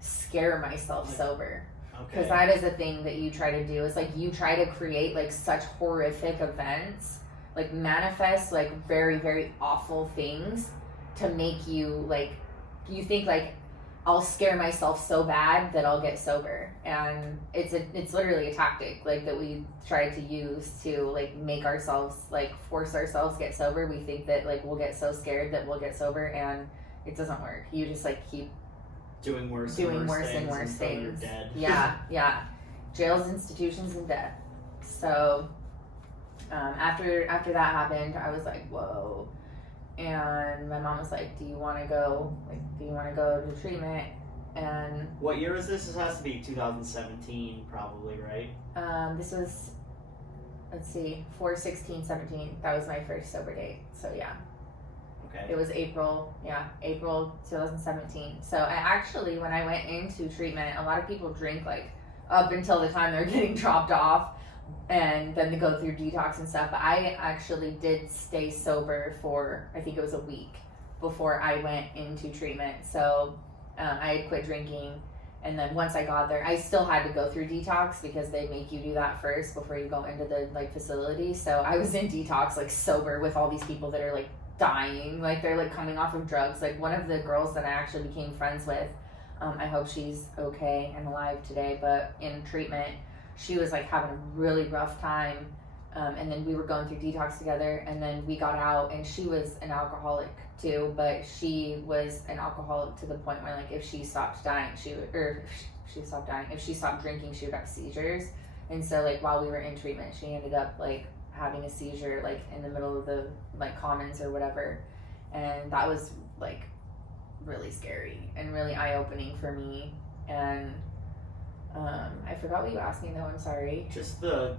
scare myself sober. Because that is a thing that you try to do, is like you try to create like such horrific events, like manifest like very, very awful things to make you like, you think like, I'll scare myself so bad that I'll get sober. And it's literally a tactic like that we try to use to like make ourselves, like force ourselves get sober. We think that like we'll get so scared that we'll get sober, and it doesn't work. You just like keep doing worse and worse things. Dead. Yeah. Jails, institutions, and death. So after that happened, I was like, whoa. And my mom was like, do you want to go to treatment? And what year is this? This has to be 2017 probably, right? This was, let's see, 4/16/17. That was my first sober date. So yeah. Okay. It was April 2017. So I actually, when I went into treatment, a lot of people drink like up until the time they're getting dropped off, and then they go through detox and stuff. But I actually did stay sober for, I think it was a week before I went into treatment. So I had quit drinking, and then once I got there, I still had to go through detox because they make you do that first before you go into the like facility. So I was in detox like sober with all these people that are like dying, like they're like coming off of drugs. Like one of the girls that I actually became friends with, I hope she's okay and alive today, but in treatment, she was like having a really rough time, and then we were going through detox together, and then we got out, and she was an alcoholic too, but she was an alcoholic to the point where like if she stopped drinking, she would have seizures. And so like while we were in treatment, she ended up like having a seizure like in the middle of the like commons or whatever, and that was like really scary and really eye-opening for me. And I forgot what you asked me though, I'm sorry. Just the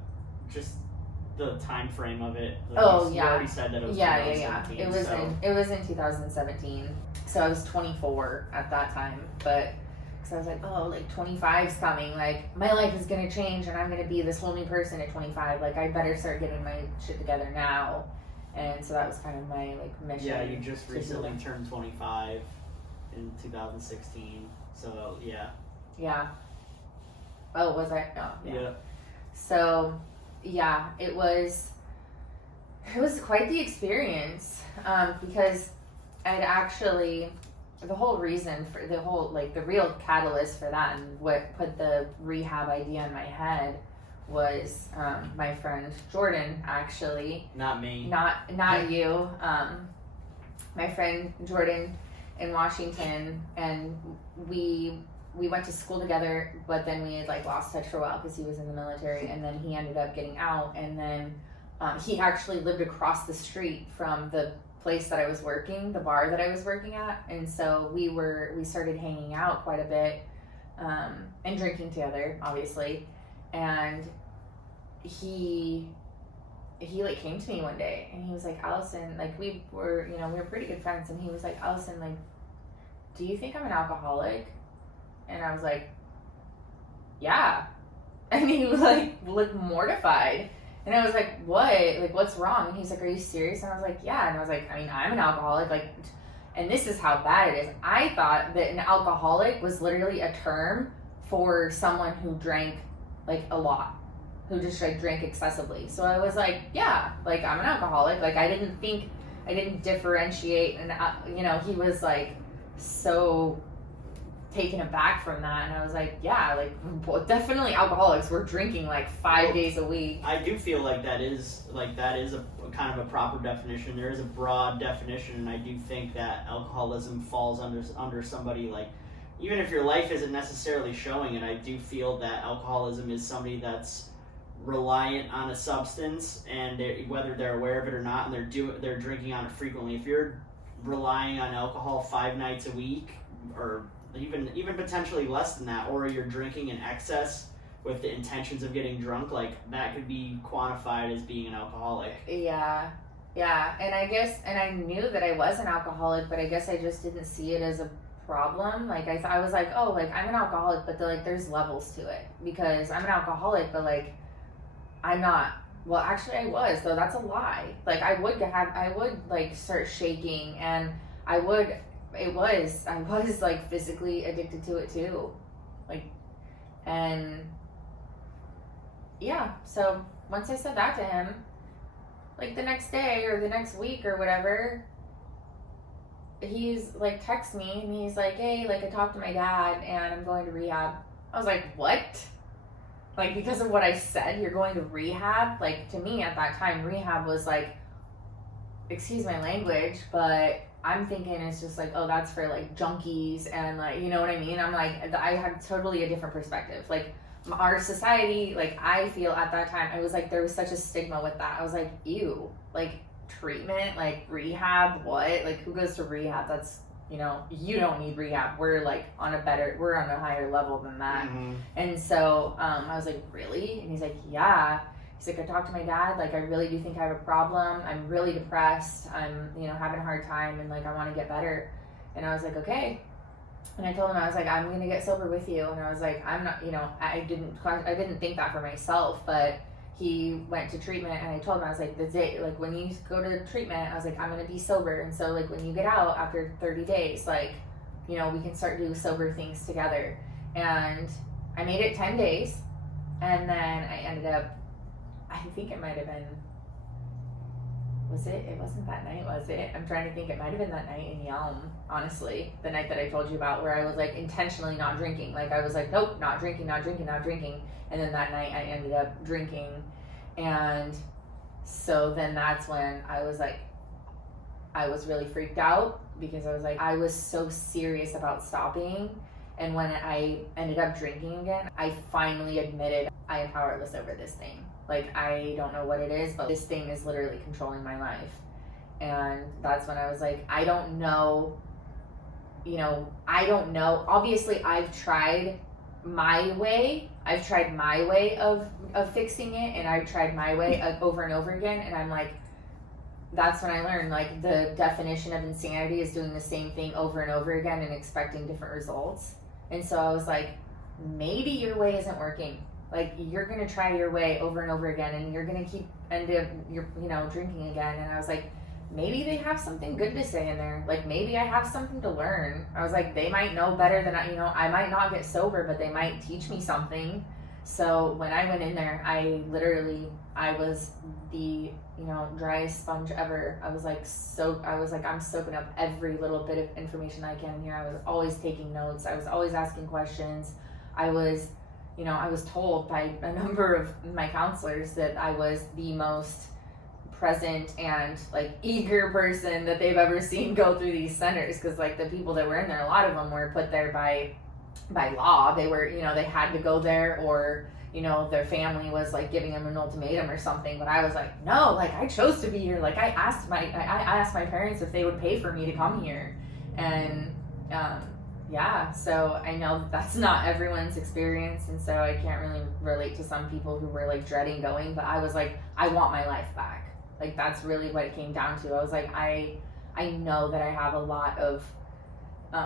time frame of it. You already said that it was 2017. It was in 2017. So I was 24 at that time, but because I was like, oh, like 25's coming, like my life is gonna change and I'm gonna be this whole new person at 25. Like I better start getting my shit together now. And so that was kind of my like mission. Yeah, you just recently turned 25 in 2016. So yeah. Yeah. Oh, was I? Oh, yeah. So, yeah, it was quite the experience, because I'd actually, the whole reason for the whole, like the real catalyst for that and what put the rehab idea in my head was my friend Jordan, actually. Not me. Not you. My friend Jordan in Washington, and we went to school together, but then we had like lost touch for a while because he was in the military, and then he ended up getting out, and then he actually lived across the street from the place that I was working, the bar that I was working at, and so we started hanging out quite a bit, and drinking together, obviously. And he like came to me one day and he was like, Alison, like we were pretty good friends, and he was like, Alison, like, do you think I'm an alcoholic? And I was like, yeah. And he was like, looked mortified. And I was like, what? Like, what's wrong? And he's like, are you serious? And I was like, yeah. And I was like, I mean, I'm an alcoholic. Like, and this is how bad it is. I thought that an alcoholic was literally a term for someone who drank like a lot, who just like drank excessively. So I was like, yeah, like I'm an alcoholic. Like I didn't differentiate. And he was like so taken aback from that, and I was like, yeah, like well, definitely alcoholics. We're drinking like 5 days a week. I do feel like that is a kind of a proper definition. There is a broad definition, and I do think that alcoholism falls under somebody, like, even if your life isn't necessarily showing it, I do feel that alcoholism is somebody that's reliant on a substance, and whether they're aware of it or not, and they're drinking on it frequently. If you're relying on alcohol 5 nights a week, or even potentially less than that, or you're drinking in excess with the intentions of getting drunk, like that could be quantified as being an alcoholic. Yeah, and I knew that I was an alcoholic, but I guess I just didn't see it as a problem. Like I was like, oh, like I'm an alcoholic, but there's levels to it, because I'm an alcoholic, but like I'm not. Well, actually, I was, though. That's a lie. Like I would like start shaking, and I was like physically addicted to it too, like, and yeah. So once I said that to him, like the next day or the next week or whatever, he's like texts me and he's like, hey, like I talked to my dad and I'm going to rehab. I was like, what? Like, because of what I said, you're going to rehab? Like, to me at that time, rehab was like, excuse my language, but I'm thinking it's just like, oh, that's for like junkies and like, you know what I mean? I'm like, I had totally a different perspective. Like our society, like I feel at that time, I was like, there was such a stigma with that. I was like, ew, like treatment, like rehab, what? Like who goes to rehab? That's, you know, you don't need rehab. We're on a higher level than that. Mm-hmm. And so I was like, really? And he's like, yeah. He's like, I talked to my dad, like I really do think I have a problem. I'm really depressed. I'm, you know, having a hard time, and like I want to get better. And I was like, okay. And I told him, I was like, I'm gonna get sober with you. And I was like, I'm not, you know, I didn't think that for myself, but he went to treatment, and I told him, I was like, the day, like when you go to treatment, I was like, I'm gonna be sober, and so like when you get out after 30 days, like, you know, we can start doing sober things together. And I made it 10 days, and then I ended up, I think it might have been, it wasn't that night, was it? I'm trying to think, it might have been that night in Yelm, honestly, the night that I told you about, where I was like intentionally not drinking. Like I was like, nope, not drinking. And then that night I ended up drinking. And so then that's when I was like, I was really freaked out, because I was like, I was so serious about stopping. And when I ended up drinking again, I finally admitted I am powerless over this thing. Like, I don't know what it is, but this thing is literally controlling my life. And that's when I was like, I don't know. Obviously, I've tried my way of fixing it, and I've tried my way over and over again. And I'm like, that's when I learned, like, the definition of insanity is doing the same thing over and over again and expecting different results. And so I was like, maybe your way isn't working. Like, you're going to try your way over and over again, and you're going to end up drinking again. And I was like, maybe they have something good to say in there. Like, maybe I have something to learn. I was like, they might know better than I might not get sober, but they might teach me something. So when I went in there, I was the, driest sponge ever. I was like, I'm soaking up every little bit of information I can here. I was always taking notes. I was always asking questions. I was told by a number of my counselors that I was the most present and like eager person that they've ever seen go through these centers, because like the people that were in there, a lot of them were put there by law. They were, they had to go there, or their family was like giving them an ultimatum or something. But I was like, no, like I chose to be here. Like I asked my parents if they would pay for me to come here. And yeah, so I know that's not everyone's experience, and so I can't really relate to some people who were like dreading going, but I was like, I want my life back. Like, that's really what it came down to. I was like, I know that I have a lot of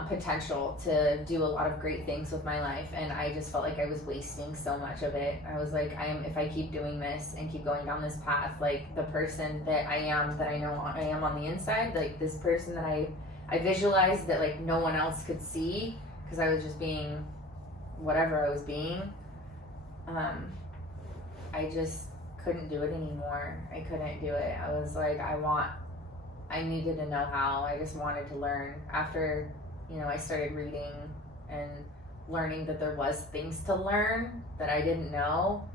potential to do a lot of great things with my life, and I just felt like I was wasting so much of it. I was like, if I keep doing this and keep going down this path, like the person that I am, that I know I am on the inside, like this person that I visualized that like no one else could see, because I was just being whatever I was being. I just couldn't do it anymore. I couldn't do it. I was like, I needed to know how. I just wanted to learn. After, I started reading and learning that there was things to learn that I didn't know.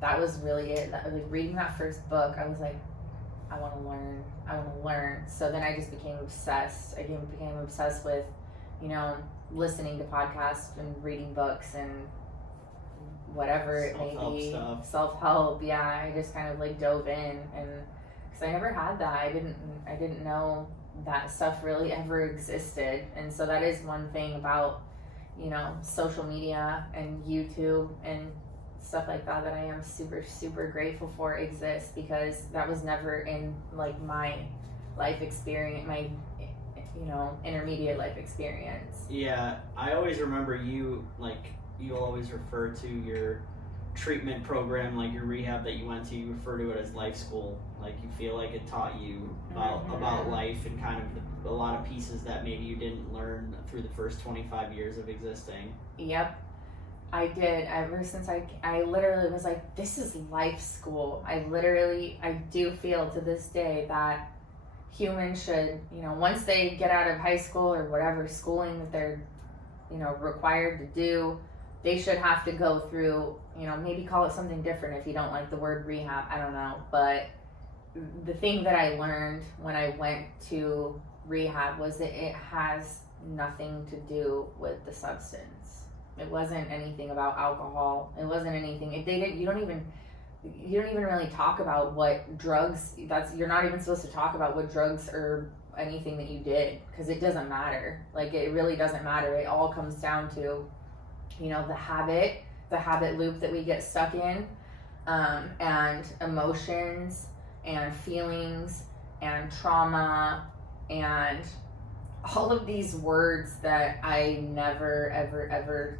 That was really it. Like reading that first book, I was like, I want to learn. So then I just became obsessed. I became obsessed with, listening to podcasts and reading books and whatever it may Self-help be, stuff. self-help. Yeah, I just kind of like dove in, and because I never had that, I didn't know that stuff really ever existed. And so that is one thing about, you know, social media and YouTube and stuff like that I am super, super grateful for exists, because that was never in like my life experience, my, you know, intermediate life experience. Yeah, I always remember you, like, you'll always refer to your treatment program, like your rehab that you went to, you refer to it as life school. Like, you feel like it taught you about life and kind of a lot of pieces that maybe you didn't learn through the first 25 years of existing. Yep, I did. Ever since I literally was like, this is life school. I do feel to this day that humans should, you know, once they get out of high school or whatever schooling that they're, you know, required to do, they should have to go through, you know, maybe call it something different if you don't like the word rehab, I don't know. But the thing that I learned when I went to rehab was that it has nothing to do with the substance. It wasn't anything about alcohol. It wasn't anything. You don't even really talk about what drugs. You're not even supposed to talk about what drugs or anything that you did, because it doesn't matter. Like, it really doesn't matter. It all comes down to, you know, the habit loop that we get stuck in, and emotions and feelings and trauma and all of these words that I never ever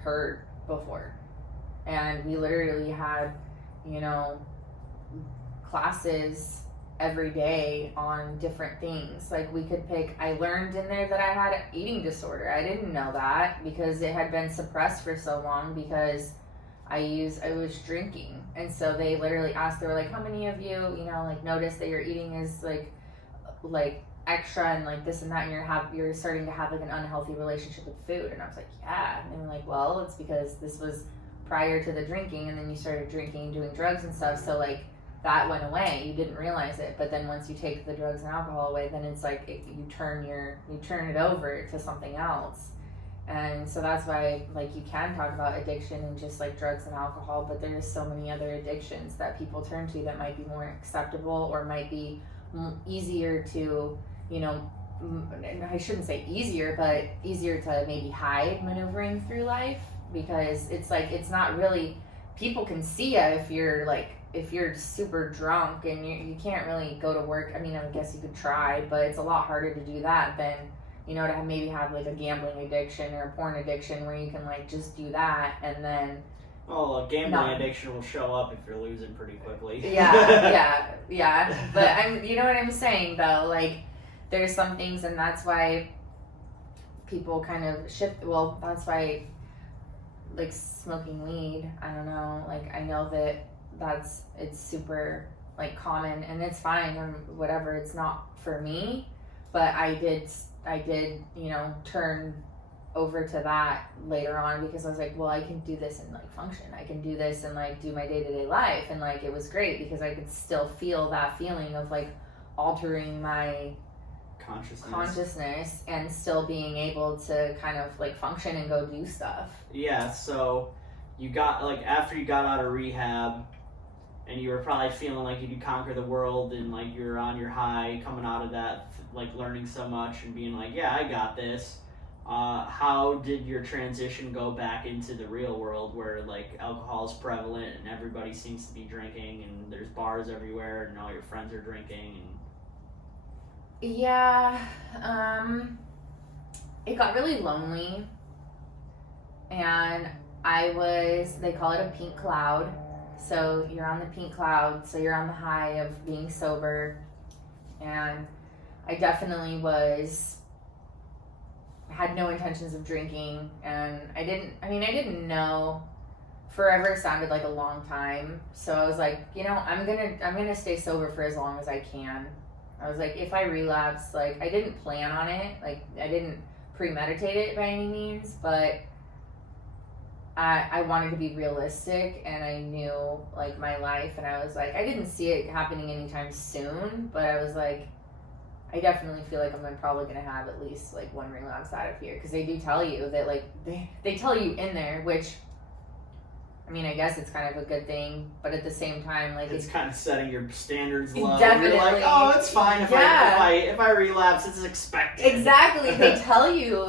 heard before. And we literally had, you know, classes every day on different things. Like, we could pick, I learned in there that I had an eating disorder. I didn't know that because it had been suppressed for so long, because I was drinking. And so they literally asked, they were like, how many of you, you know, like, notice that your eating is like extra and like this and that, and you're starting to have like an unhealthy relationship with food. And I was like, yeah. And they were like, well, it's because this was prior to the drinking, and then you started drinking and doing drugs and stuff, so like that went away. You didn't realize it, but then once you take the drugs and alcohol away, then it's like you turn it over to something else. And so that's why, like, you can talk about addiction and just like drugs and alcohol, but there's so many other addictions that people turn to that might be more acceptable or might be easier to, you know, I shouldn't say easier, but easier to maybe hide maneuvering through life, because it's like, it's not really, people can see you if you're super drunk and you can't really go to work. I mean, I guess you could try, but it's a lot harder to do that than, you know, to maybe have like a gambling addiction or a porn addiction where you can like just do that and then. Well, a gambling addiction will show up if you're losing pretty quickly. Yeah. But you know what I'm saying though, like, there's some things, and that's why people kind of shift. Well, that's why, like, smoking weed, I don't know, like, I know that it's super like common and it's fine or whatever, it's not for me, but I did, you know, turn over to that later on, because I was like, well, I can do this and like function, I can do this and like do my day-to-day life, and like it was great because I could still feel that feeling of like altering my consciousness and still being able to kind of like function and go do stuff. Yeah, so you got, like, after you got out of rehab and you were probably feeling like you could conquer the world and like you're on your high coming out of that, like learning so much and being like, yeah, I got this. How did your transition go back into the real world where like alcohol is prevalent and everybody seems to be drinking and there's bars everywhere and all your friends are drinking? And yeah, it got really lonely, and they call it a pink cloud. So you're on the pink cloud, so you're on the high of being sober, and I definitely had no intentions of drinking, and I didn't know. Forever sounded like a long time, so I was like, you know, I'm gonna stay sober for as long as I can. I was like, if I relapse, like, I didn't plan on it, like, I didn't premeditate it by any means, but I wanted to be realistic, and I knew, like, my life, and I was like, I didn't see it happening anytime soon, but I was like, I definitely feel like I'm probably going to have at least, like, one relapse out of here, because they do tell you that, like, they tell you in there, which I mean, I guess it's kind of a good thing, but at the same time, like it's kind of setting your standards low. Definitely. You're like, oh, it's fine if I relapse, it's expected. Exactly. They tell you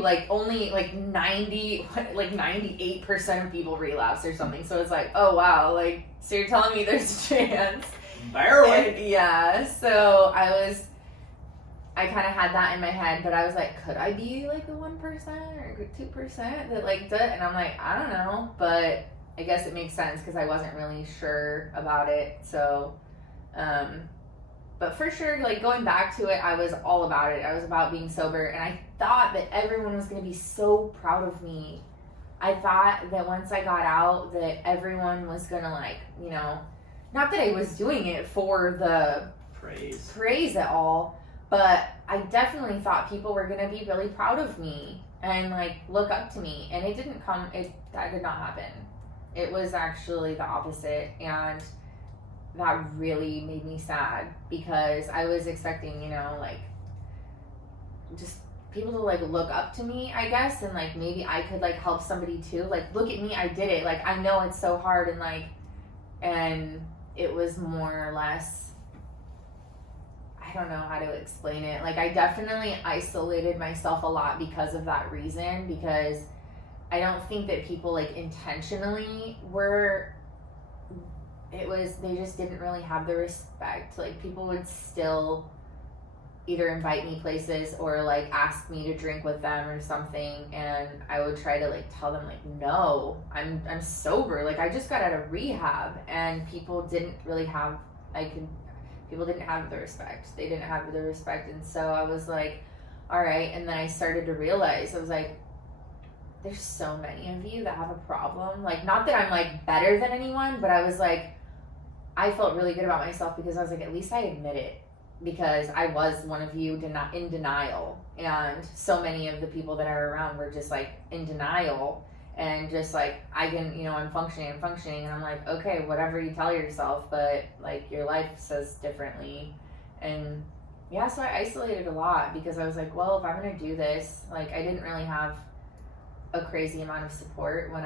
like only like 98% of people relapse or something. So it's like, oh wow, like so you're telling me there's a chance. Barely. Yeah. So I kind of had that in my head, but I was like, could I be like the 1% or 2% that like does? And I'm like, I don't know, but I guess it makes sense because I wasn't really sure about it. So, but for sure, like going back to it, I was all about it. I was about being sober, and I thought that everyone was going to be so proud of me. I thought that once I got out, that everyone was going to like, you know, not that I was doing it for the praise at all. But I definitely thought people were going to be really proud of me and like look up to me. And it didn't come, that did not happen. It was actually the opposite. And that really made me sad because I was expecting, you know, like just people to like look up to me, I guess. And like maybe I could like help somebody too. Like, look at me, I did it. Like, I know it's so hard. And like, and it was more or less, I don't know how to explain it. Like, I definitely isolated myself a lot because of that reason, because I don't think that people like intentionally they just didn't really have the respect. Like, people would still either invite me places or like ask me to drink with them or something, and I would try to like tell them like, no, I'm sober. Like, I just got out of rehab, and people didn't really have, people didn't have the respect. They didn't have the respect. And so I was like, all right. And then I started to realize, I was like, there's so many of you that have a problem. Like, not that I'm like better than anyone, but I was like, I felt really good about myself because I was like, at least I admit it, because I was one of you in denial. And so many of the people that are around were just like in denial. And just like, I'm functioning. And I'm like, okay, whatever you tell yourself, but like your life says differently. And yeah, so I isolated a lot because I was like, well, if I'm going to do this, like I didn't really have a crazy amount of support when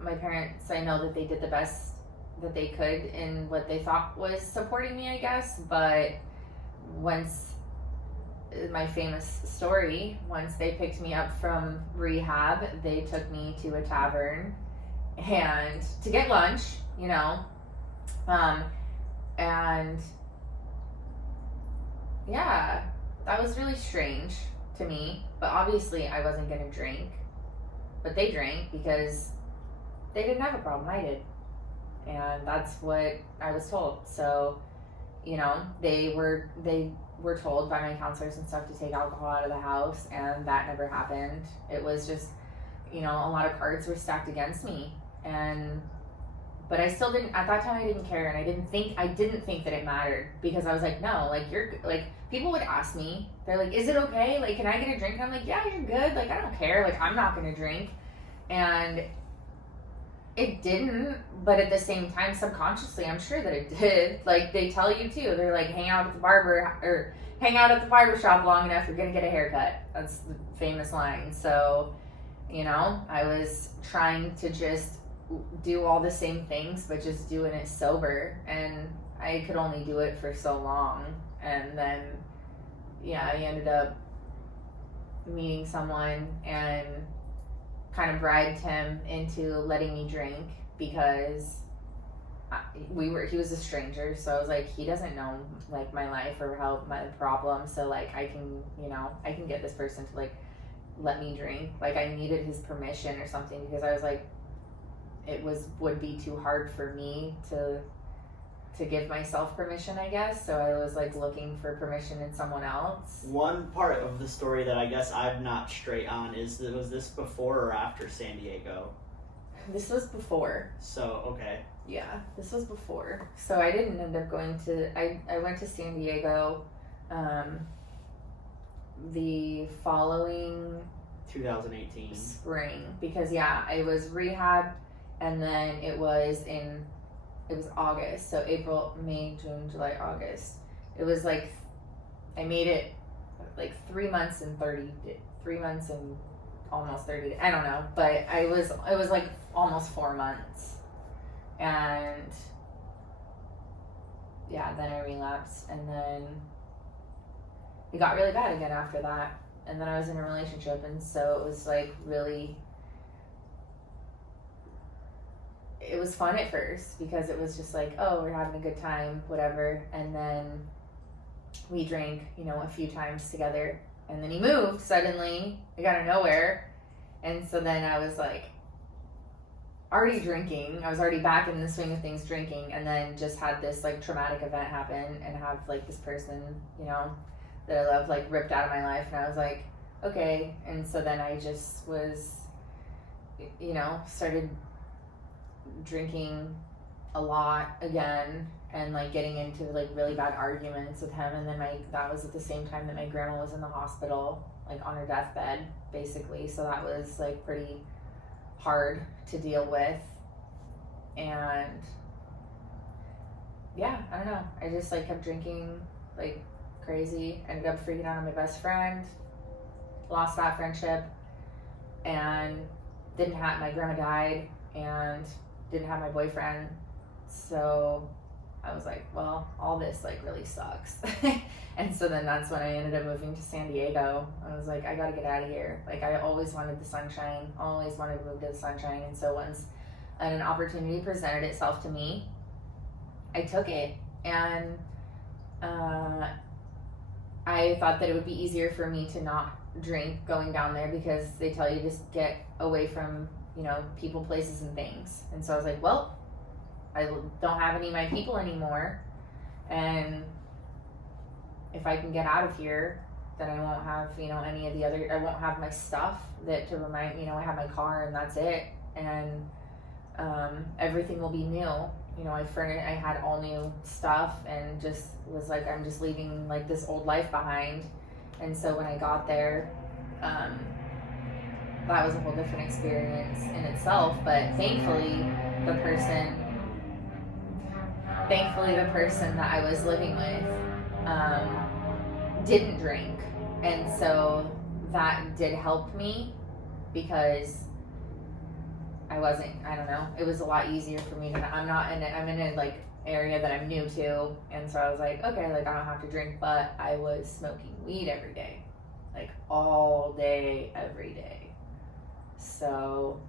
my parents, I know that they did the best that they could in what they thought was supporting me, I guess. But my famous story, once they picked me up from rehab, they took me to a tavern and to get lunch, and yeah, that was really strange to me. But obviously I wasn't going to drink, but they drank because they didn't have a problem. I did. And that's what I was told. So, they were told by my counselors and stuff to take alcohol out of the house, and that never happened. It was just, a lot of cards were stacked against me, but I still didn't, at that time I didn't care, and I didn't think that it mattered, because I was like, no, like, people would ask me, they're like, is it okay? Like, can I get a drink? And I'm like, yeah, you're good. Like, I don't care. Like, I'm not going to drink. And it didn't, but at the same time, subconsciously, I'm sure that it did. Like, they tell you too. They're like, hang out at the barber shop long enough, you're gonna get a haircut. That's the famous line. So, I was trying to just do all the same things, but just doing it sober, and I could only do it for so long. And then, I ended up meeting someone and kind of bribed him into letting me drink, because he was a stranger. So I was like, he doesn't know like my life or how my problem. So like, I can get this person to like let me drink. Like, I needed his permission or something, because I was like, would be too hard for me to give myself permission, I guess. So I was like looking for permission in someone else. One part of the story that I guess I'm not straight on is, was this before or after San Diego? This was before. So, okay. Yeah, this was before. So I didn't end up going to, I went to San Diego the following 2018 spring, because it was rehab, and then it was August. So April, May, June, July, August. It was like, I made it like 3 months and almost 30, I don't know. But it was like almost 4 months. And yeah, then I relapsed, and then it got really bad again after that. And then I was in a relationship, and so it was like really, it was fun at first because it was just like, oh, we're having a good time, whatever. And then we drank, you know, a few times together, and then he moved suddenly, like out of nowhere. And so then I was like already drinking. I was already back in the swing of things drinking, and then just had this like traumatic event happen and have like this person, you know, that I love like ripped out of my life. And I was like, okay. And so then I just was, you know, started drinking a lot again and like getting into like really bad arguments with him. And then that was at the same time that my grandma was in the hospital, like on her deathbed basically. So that was like pretty hard to deal with. And yeah, I don't know, I just like kept drinking like crazy, ended up freaking out on my best friend, lost that friendship, and my grandma died, and didn't have my boyfriend. So I was like, well, all this like really sucks. And so then that's when I ended up moving to San Diego. I was like, I gotta get out of here. Like, I always wanted the sunshine, always wanted to move to the sunshine. And so once an opportunity presented itself to me, I took it. And I thought that it would be easier for me to not drink going down there, because they tell you to just get away from, you know, people, places, and things. And so I was like, well, I don't have any of my people anymore, and if I can get out of here, then I won't have, you know, any of the other, I won't have my stuff that to remind, you know, I have my car and that's it. And everything will be new. You know, I had all new stuff, and just was like, I'm just leaving like this old life behind. And so when I got there, that was a whole different experience in itself. But thankfully the person that I was living with didn't drink, and so that did help me, because I don't know, it was a lot easier for me to, I'm in a like area that I'm new to, and so I was like, okay, like I don't have to drink, but I was smoking weed every day, like all day, every day. So,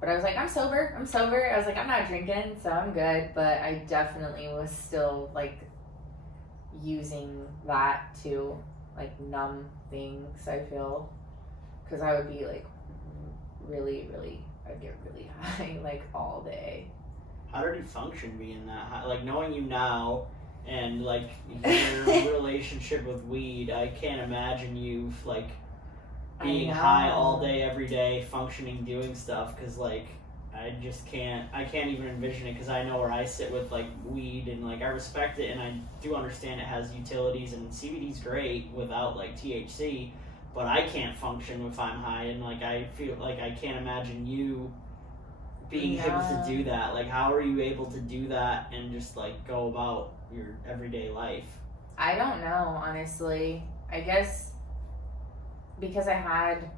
but I was like, I'm sober. I was like, I'm not drinking, so I'm good. But I definitely was still like using that to like numb things, I feel, because I would be like really, I'd get really high like all day. How did you function being that high? Like, knowing you now and like your relationship with weed, I can't imagine you like being high all day, every day, functioning, doing stuff, because like I can't even envision it, because I know where I sit with like weed, and like I respect it, and I do understand it has utilities, and CBD's great without like THC, but I can't function if I'm high, and like I feel like I can't imagine you being able to do that. Like, how are you able to do that and just like go about your everyday life? I don't know, honestly. I guess because I had,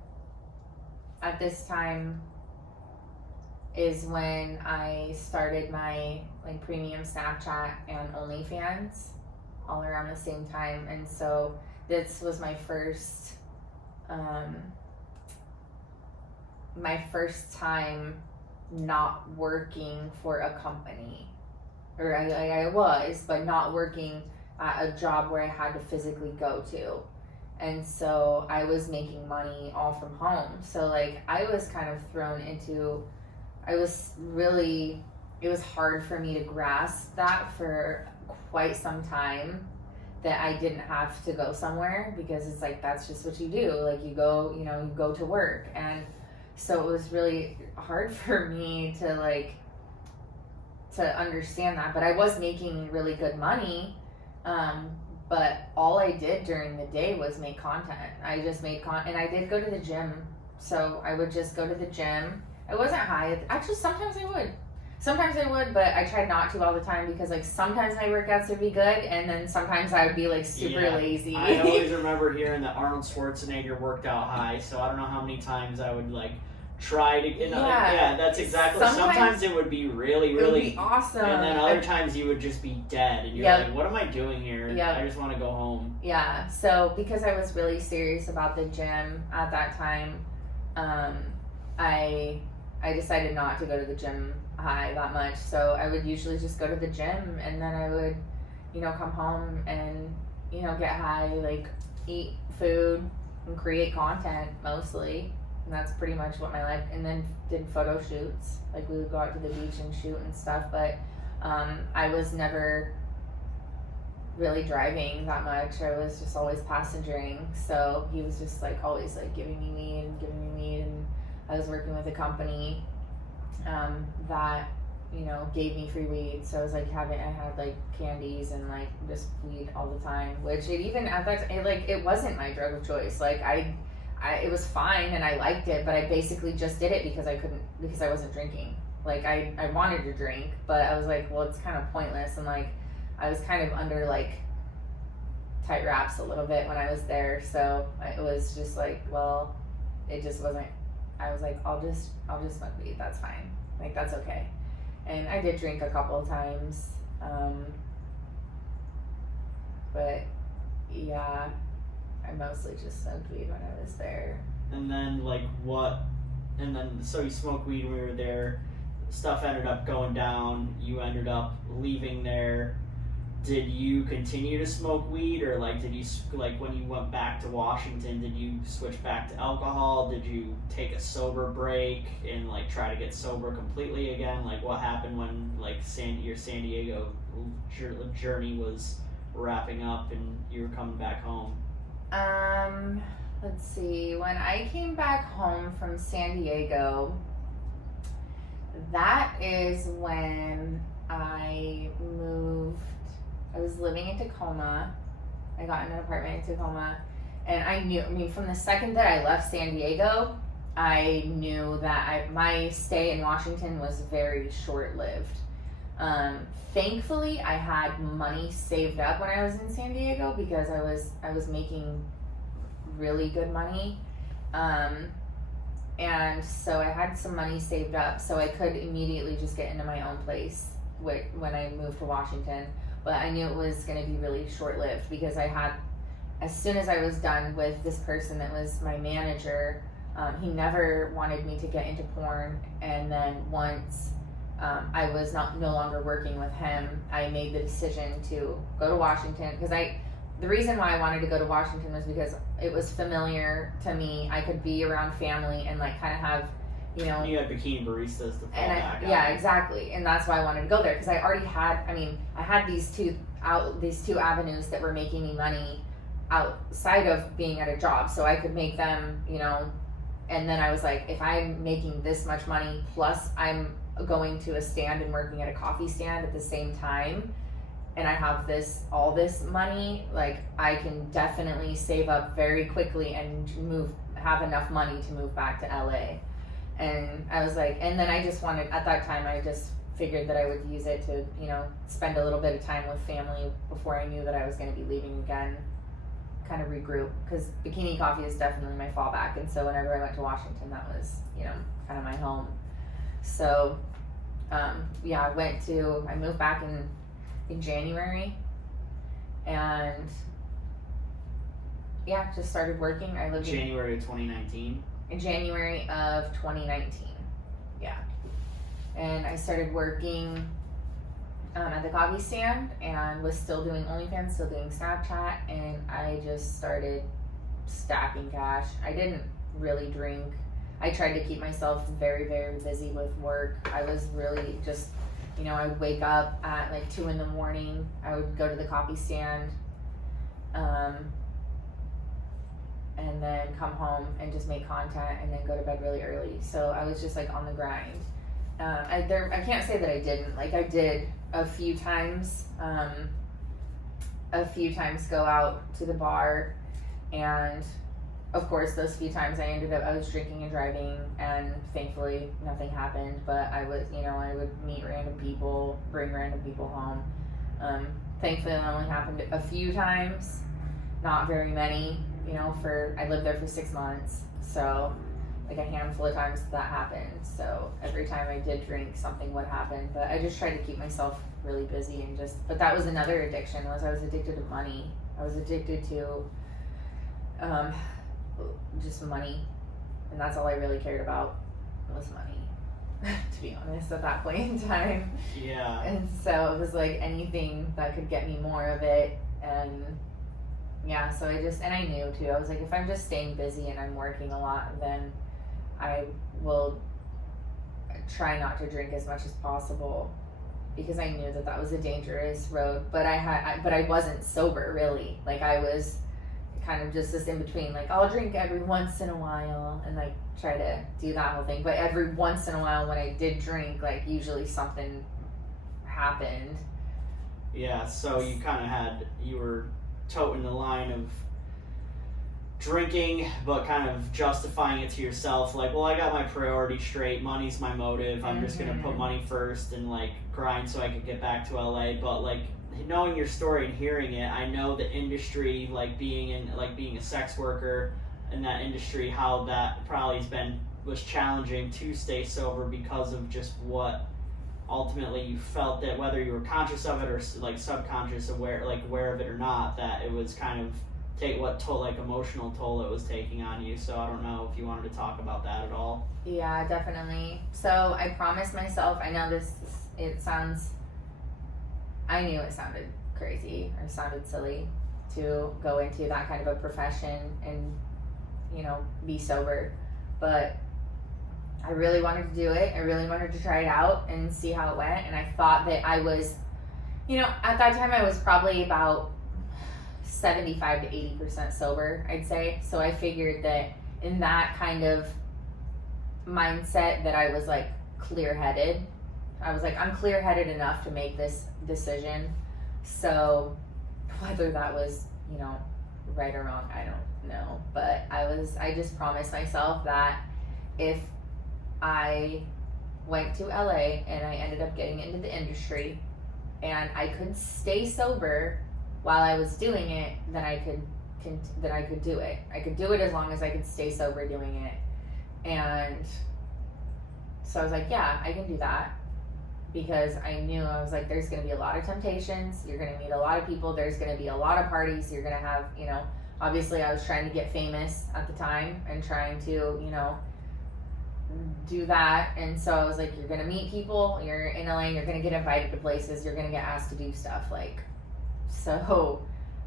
at this time is when I started my like premium Snapchat and OnlyFans all around the same time. And so this was my first time not working for a company, or I was, but not working at a job where I had to physically go to. And so I was making money all from home. So like I was kind of thrown into, it was hard for me to grasp that for quite some time, that I didn't have to go somewhere, because it's like, that's just what you do. Like you go to work. And so it was really hard for me to understand that. But I was making really good money. But all I did during the day was make content. I just made content, and I did go to the gym. So I would just go to the gym. I wasn't high. Actually, sometimes I would, but I tried not to all the time, because like sometimes my workouts would be good, and then sometimes I would be like super lazy. I always remember hearing that Arnold Schwarzenegger worked out high, so I don't know how many times I would like try to, that's exactly. Sometimes it would be really, it would be awesome, and then other times you would just be dead, and you're like, what am I doing here? I just want to go home. Yeah. So because I was really serious about the gym at that time, I decided not to go to the gym high that much. So I would usually just go to the gym, and then I would, come home and get high, like eat food and create content mostly. And that's pretty much what my life, and then did photo shoots. Like we would go out to the beach and shoot and stuff, but I was never really driving that much. I was just always passengering. So he was just like always like giving me weed, and I was working with a company that gave me free weed. So I was like I had like candies and like just weed all the time, which it even at that time, it wasn't my drug of choice. Like it was fine and I liked it, but I basically just did it because I wasn't drinking. Like I wanted to drink, but I was like, well, it's kind of pointless. And like I was kind of under like tight wraps a little bit when I was there. So it was just like, well, it just wasn't. I was like, I'll just smoke weed. That's fine. Like that's okay. And I did drink a couple of times, but yeah. I mostly just smoked weed when I was there. And then so you smoked weed when we were there. Stuff ended up going down. You ended up leaving there. Did you continue to smoke weed, or did you when you went back to Washington, did you switch back to alcohol? Did you take a sober break and try to get sober completely again? What happened when your San Diego journey was wrapping up and you were coming back home? Let's see. When I came back home from San Diego, that is when I moved. I was living in Tacoma. I got in an apartment in Tacoma, and I knew, from the second that I left San Diego, I knew that my stay in Washington was very short-lived. Thankfully, I had money saved up when I was in San Diego because I was making really good money, and so I had some money saved up, so I could immediately just get into my own place when I moved to Washington. But I knew it was going to be really short-lived because as soon as I was done with this person that was my manager, he never wanted me to get into porn, and then once I was no longer working with him, I made the decision to go to Washington because the reason why I wanted to go to Washington was because it was familiar to me. I could be around family and kind of have, You had bikini baristas to fall back on. Yeah, exactly. And that's why I wanted to go there because I already had, I had these two avenues that were making me money outside of being at a job. So I could make them, and then I was like, if I'm making this much money plus I'm going to a stand and working at a coffee stand at the same time, and I have all this money, I can definitely save up very quickly and have enough money to move back to LA. And I was like, and then I just wanted, at that time, I just figured that I would use it to, spend a little bit of time with family before I knew that I was going to be leaving again, kind of regroup, because bikini coffee is definitely my fallback. And so whenever I went to Washington, that was, kind of my home. So, I moved back in January, and just started working. I lived January of 2019. In January of 2019, and I started working at the coffee stand and was still doing OnlyFans, still doing Snapchat, and I just started stacking cash. I didn't really drink. I tried to keep myself very, very busy with work. I was really just, I would wake up at 2 a.m. I would go to the coffee stand, and then come home and just make content and then go to bed really early. So I was just on the grind. I can't say that I didn't. I did a few times go out to the bar, and of course those few times I was drinking and driving, and thankfully nothing happened, but I would meet random people, bring random people home. Thankfully it only happened a few times, not very many. I lived there for 6 months, so like a handful of times that happened. So every time I did drink, something would happen. But I just tried to keep myself really busy and but that was another addiction, was I was addicted to money. I was addicted to just money. And that's all I really cared about was money, to be honest, at that point in time. Yeah. And so it was like anything that could get me more of it. And yeah, so I knew too, I was like, if I'm just staying busy and I'm working a lot, then I will try not to drink as much as possible, because I knew that was a dangerous road. But I wasn't sober, really. Like, I was kind of just this in between, like, I'll drink every once in a while and like try to do that whole thing. But every once in a while when I did drink, like, usually something happened. Yeah, so you were toting the line of drinking, but kind of justifying it to yourself, like, well, I got my priorities straight, money's my motive, I'm just gonna put money first and like grind so I could get back to LA. But like, knowing your story and hearing it, I know the industry, like being a sex worker in that industry, how that probably was challenging to stay sober because of just what ultimately you felt, that whether you were conscious of it or like subconscious aware of it or not, that it was kind of emotional toll it was taking on you. So I don't know if you wanted to talk about that at all. Yeah, definitely. So I promised myself, I know I knew it sounded crazy or sounded silly to go into that kind of a profession and, be sober, but I really wanted to do it. I really wanted to try it out and see how it went. And I thought that I was, at that time I was probably about 75 to 80% sober, I'd say. So I figured that in that kind of mindset that I was like clear-headed. I was like, I'm clear-headed enough to make this decision. So whether that was, right or wrong, I don't know. But I just promised myself that if I went to LA and I ended up getting into the industry and I could stay sober while I was doing it, then I could do it. I could do it as long as I could stay sober doing it. And so I was like, yeah, I can do that. Because I knew, I was like, there's going to be a lot of temptations. You're going to meet a lot of people. There's going to be a lot of parties. You're going to have, obviously I was trying to get famous at the time and trying to, do that. And so I was like, you're going to meet people. You're in LA and you're going to get invited to places. You're going to get asked to do stuff. Like, so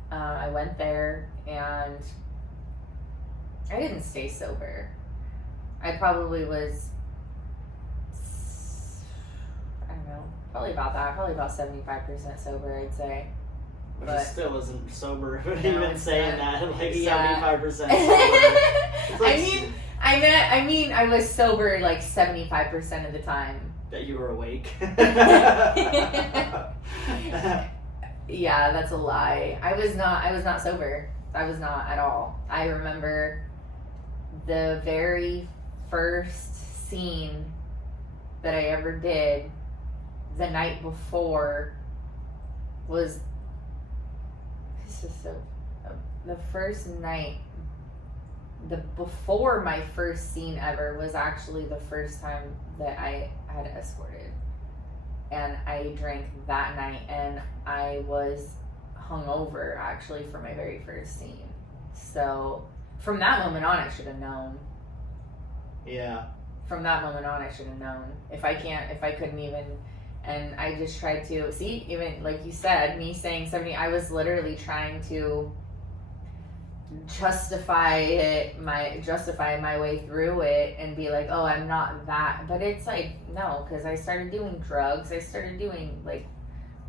I went there and I didn't stay sober. I probably was, probably about 75% sober, I'd say. Which But still isn't sober, but no, even it's saying not. that, like, Yeah. 75% sober. It's like I mean, I was sober like 75% of the time. that you were awake. Yeah, that's a lie. I was not sober. I was not at all. I remember the very first scene that I ever did the night before was, the first night, before my first scene ever was actually the first time that I had escorted. And I drank that night and I was hungover actually for my very first scene. So from that moment on, I should have known. Yeah. From that moment on, I should have known. If I couldn't even, and I just tried to, see, even like you said, me saying 70, I was literally trying to justify my way through it and be like, oh, I'm not that. But it's like, no, because I started doing drugs. I started doing, like,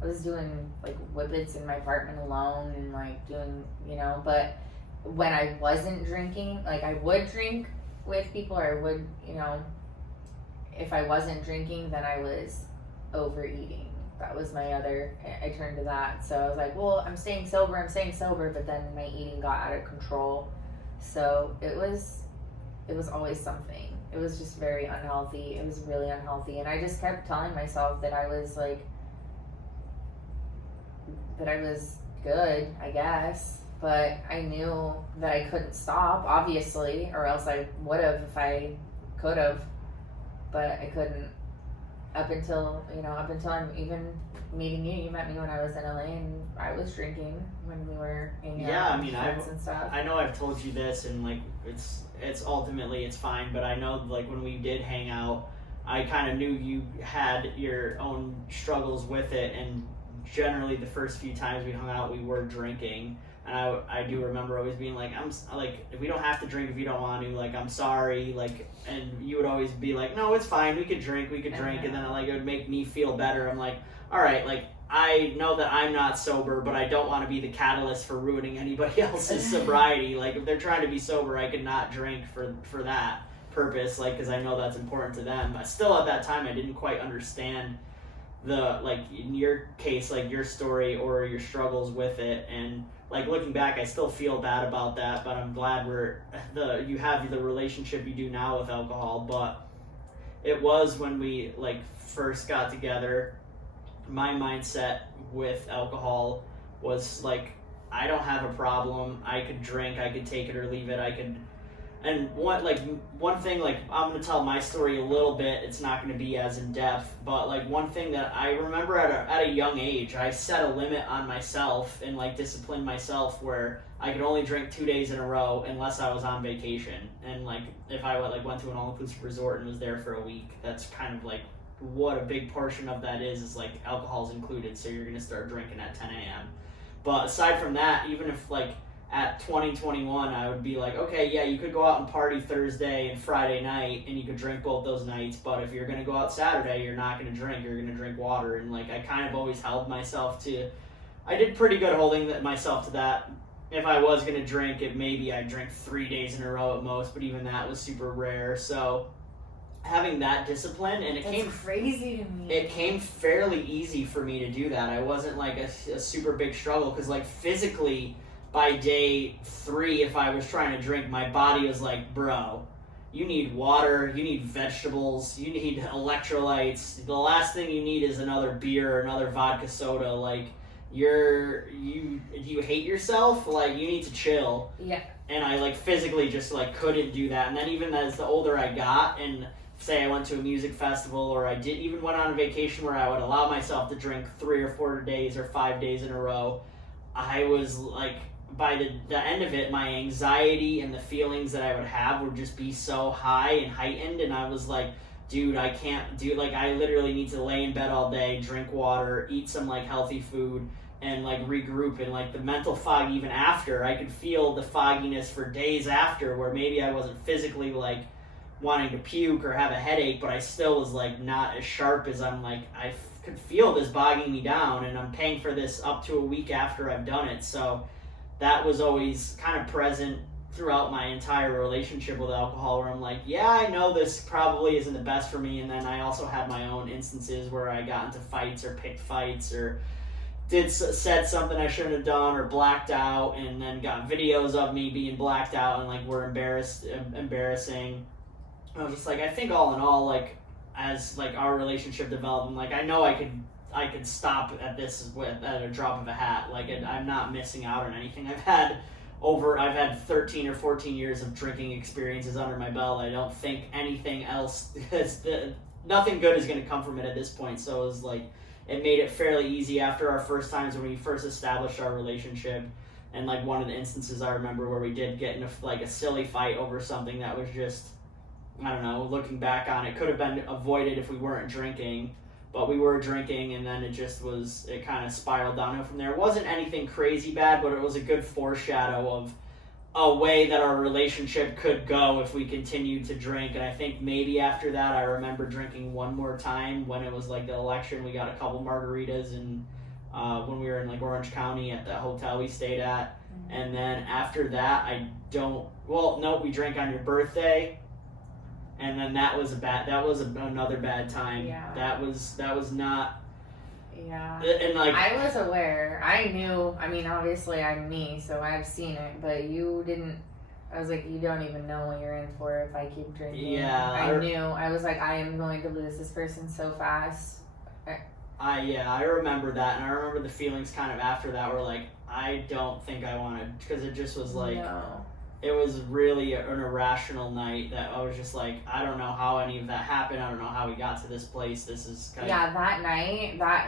I was doing, like, whippets in my apartment alone and, like, doing, but when I wasn't drinking, like, I would drink with people, or I would, if I wasn't drinking, then I was overeating. That was my other, I turned to that. So I was like, well, I'm staying sober, but then my eating got out of control. So it was always something. It was just very unhealthy. It was really unhealthy. And I just kept telling myself that I was like, that I was good, I guess. but I knew that I couldn't stop, obviously, or else I would have if I could have, but I couldn't. Up until I'm even meeting you. You met me when I was in LA, and I was drinking when we were hanging out with friends and stuff. I know I've told you this, and like it's ultimately it's fine, but I know like when we did hang out, I kind of knew you had your own struggles with it, and generally the first few times we hung out, we were drinking. And I do remember always being like, if we don't have to drink if you don't want to, like, I'm sorry, like, and you would always be like, no, it's fine, we could drink, and then like it would make me feel better. I'm like, all right, like, I know that I'm not sober, but I don't want to be the catalyst for ruining anybody else's sobriety. Like, if they're trying to be sober, I could not drink for that purpose, like, because I know that's important to them. But still, at that time, I didn't quite understand the, like, in your case, like, your story or your struggles with it. And like, looking back, I still feel bad about that, but I'm glad you have the relationship you do now with alcohol. But it was when we like first got together, my mindset with alcohol was like, I don't have a problem. I could drink, I could take it or leave it. And one thing, like, I'm going to tell my story a little bit. It's not going to be as in depth, but like one thing that I remember at a young age, I set a limit on myself and like disciplined myself where I could only drink 2 days in a row unless I was on vacation. And like if I went to an all-inclusive resort and was there for a week, that's kind of like what a big portion of that is like alcohol's included. So you're going to start drinking at 10 a.m. But aside from that, even if like at 2021, I would be like, okay, yeah, you could go out and party Thursday and Friday night, and you could drink both those nights, but if you're going to go out Saturday, you're not going to drink, you're going to drink water. And like, I kind of always held myself to, I did pretty good holding myself to that. If I was going to drink it, maybe I'd drink 3 days in a row at most, but even that was super rare. So having that discipline, and That's crazy to me. It came fairly easy for me to do that. I wasn't like a super big struggle, because like physically, by day 3, if I was trying to drink, my body was like, bro, you need water, you need vegetables, you need electrolytes. The last thing you need is another beer or another vodka soda. Like, do you hate yourself? Like, you need to chill. Yeah. And I like physically just like couldn't do that. And then even as the older I got, and say I went to a music festival, or I did even went on a vacation where I would allow myself to drink 3 or 4 days or 5 days in a row, I was like, by the end of it, my anxiety and the feelings that I would have would just be so high and heightened, and I was like, dude, I can't do, like, I literally need to lay in bed all day, drink water, eat some like healthy food, and like regroup. And like the mental fog, even after, I could feel the fogginess for days after, where maybe I wasn't physically like wanting to puke or have a headache, but I still was like not as sharp as I'm like, I could feel this bogging me down, and I'm paying for this up to a week after I've done it. So that was always kind of present throughout my entire relationship with alcohol, where I'm like, yeah, I know this probably isn't the best for me. And then I also had my own instances where I got into fights or picked fights or said something I shouldn't have done or blacked out, and then got videos of me being blacked out and like were embarrassing. I was just like, I think all in all, like, as like our relationship developed, I'm like, I know I could stop at this at a drop of a hat. Like, I'm not missing out on anything. I've had 13 or 14 years of drinking experiences under my belt. I don't think anything else, nothing good is going to come from it at this point. So it was like, it made it fairly easy after our first times when we first established our relationship. And like one of the instances I remember where we did get in a silly fight over something that was just, I don't know, looking back on it, could have been avoided if we weren't drinking. But we were drinking, and then it kind of spiraled downhill from there. It wasn't anything crazy bad, but it was a good foreshadow of a way that our relationship could go if we continued to drink. And I think maybe after that, I remember drinking one more time when it was like the election. We got a couple margaritas, and when we were in like Orange County at the hotel we stayed at. And then after that, we drank on your birthday. And then that was another bad time. Yeah. That was not. Yeah. And like, I was aware. I knew. I mean, obviously I'm me, so I've seen it. But you didn't. I was like, you don't even know what you're in for if I keep drinking. Yeah. I knew. I was like, I am going to lose this person so fast. I remember that, and I remember the feelings kind of after that were like, I don't think I want to, because it just was like, No. it was really an irrational night that I was just like, I don't know how any of that happened. I don't know how we got to this place. This is kind Yeah, that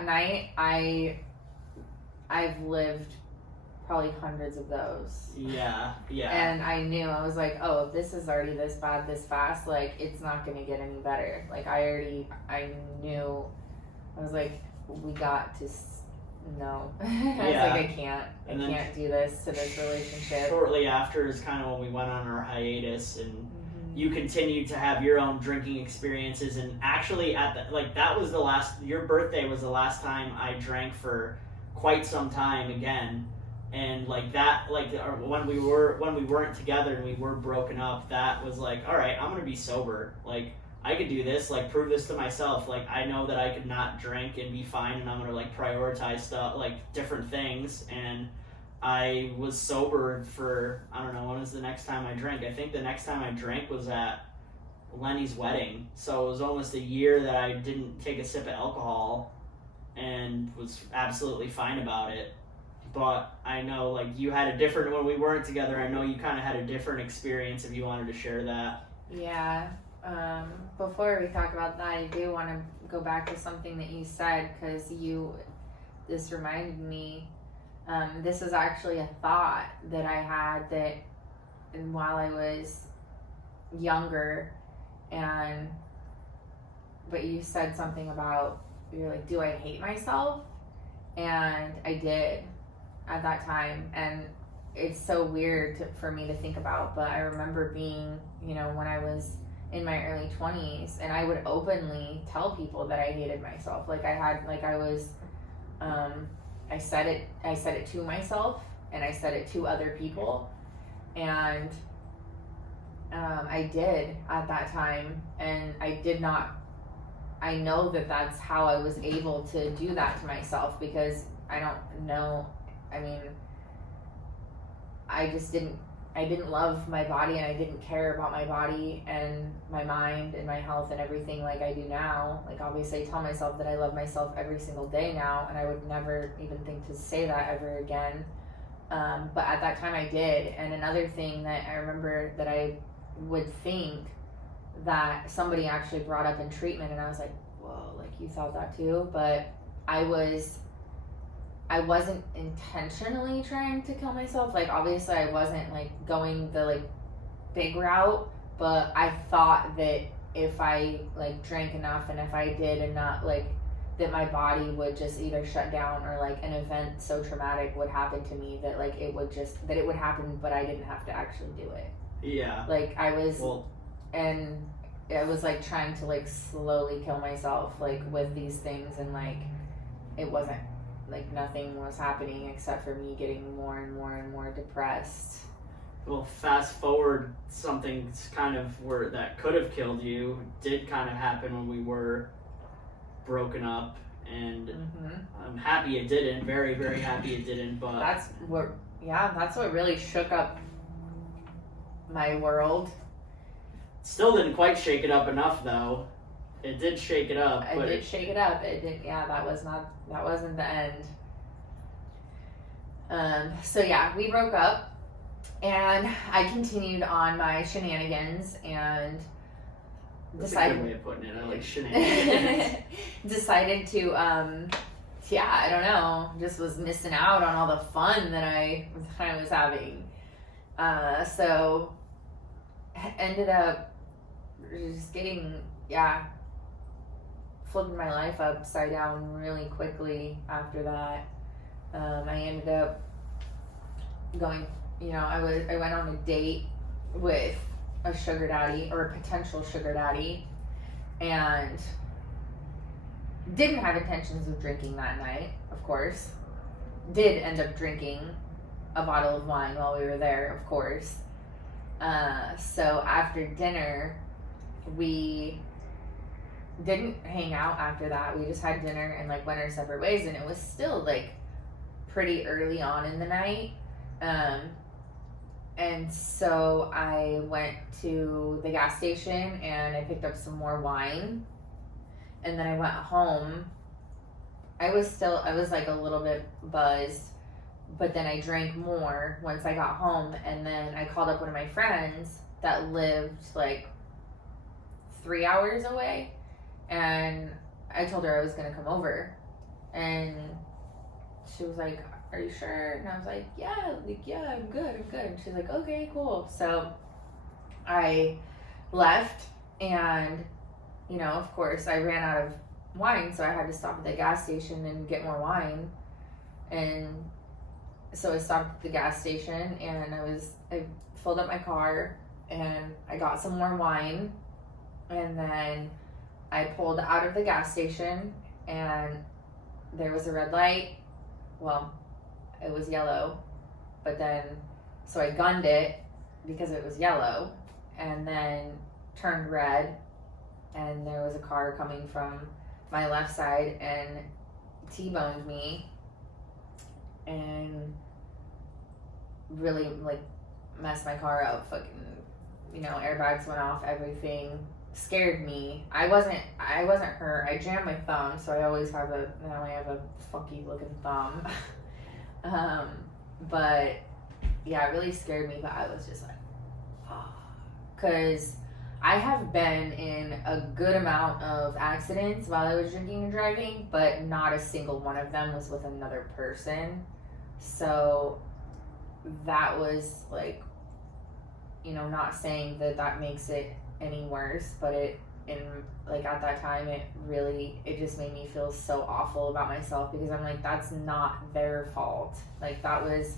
night, I've lived probably hundreds of those. Yeah. And I knew, I was like, oh, if this is already this bad this fast, like, it's not going to get any better. Like, I knew, I was like, we got to, no. I was like, I can't do this to this relationship. Shortly after is kind of when we went on our hiatus, and you continued to have your own drinking experiences, and actually that was your birthday was the last time I drank for quite some time again. And when we weren't together and we were broken up, that was like, all right, I'm gonna be sober. Like, I could do this. Like, prove this to myself. Like, I know that I could not drink and be fine, and I'm gonna like prioritize stuff, like different things. And I was sober for, I don't know, when was the next time I drank? I think the next time I drank was at Lenny's wedding. So it was almost a year that I didn't take a sip of alcohol, and was absolutely fine about it. But I know, like, you had a different, when we weren't together, I know you kind of had a different experience, if you wanted to share that. Yeah. Before we talk about that, I do want to go back to something that you said, because this reminded me, this is actually a thought that I had that while I was younger, but you said something about, you're like, do I hate myself? And I did at that time, and it's so weird for me to think about, but I remember being, when I was in my early 20s, and I would openly tell people that I hated myself. Like, I said it to myself, and I said it to other people, and I did at that time, and I know that that's how I was able to do that to myself, because I don't know, I didn't love my body, and I didn't care about my body and my mind and my health and everything like I do now. Like, obviously I tell myself that I love myself every single day now, and I would never even think to say that ever again. But at that time I did. And another thing that I remember that I would think that somebody actually brought up in treatment, and I was like, whoa, like, you thought that too? But I wasn't intentionally trying to kill myself. Like, obviously I wasn't like going the like big route, but I thought that if I like drank enough, and if I did enough, like, that my body would just either shut down, or like an event so traumatic would happen to me that like it would happen, but I didn't have to actually do it. Yeah. Like, and I was like trying to like slowly kill myself, like, with these things, and like it wasn't, like, nothing was happening except for me getting more and more and more depressed. Well, fast forward, something kind of that could have killed you did kind of happen when we were broken up, and I'm happy it didn't. Very, very happy it didn't. But that's what really shook up my world. Still didn't quite shake it up enough, though. It did shake it up. It did shake it up. It did. Yeah, that wasn't the end. So yeah, we broke up, and I continued on my shenanigans, and decided. That's a good way of putting it. I like shenanigans. Decided to, I don't know, just was missing out on all the fun that I was having. So ended up just getting, flipping my life upside down really quickly after that. I ended up going, I went on a date with a sugar daddy, or a potential sugar daddy, and didn't have intentions of drinking that night, of course. Did end up drinking a bottle of wine while we were there, of course. So after dinner, we didn't hang out after that. We just had dinner and like went our separate ways, and it was still like pretty early on in the night. And so I went to the gas station and I picked up some more wine, and then I went home I was like a little bit buzzed, but then I drank more once I got home, and then I called up one of my friends that lived like 3 hours away, and I told her I was gonna come over, and she was like, "Are you sure?" And I was like, yeah, I'm good. And she's like, "Okay, cool." So I left, and you know, of course, I ran out of wine, so I had to stop at the gas station and get more wine. And so I stopped at the gas station, and I filled up my car, and I got some more wine, and then I pulled out of the gas station, and there was a red light. Well, it was yellow, but then, so I gunned it because it was yellow, and then turned red, and there was a car coming from my left side and T-boned me, and really like messed my car up. Fucking, you know, airbags went off, everything. Scared me. I wasn't hurt. I jammed my thumb, so I always have now I have a funky looking thumb. But yeah, it really scared me, but I was just like, oh. Cause I have been in a good amount of accidents while I was drinking and driving, but not a single one of them was with another person. So that was like, you know, not saying that makes it any worse, but like at that time it just made me feel so awful about myself, because I'm like, that's not their fault. Like that was,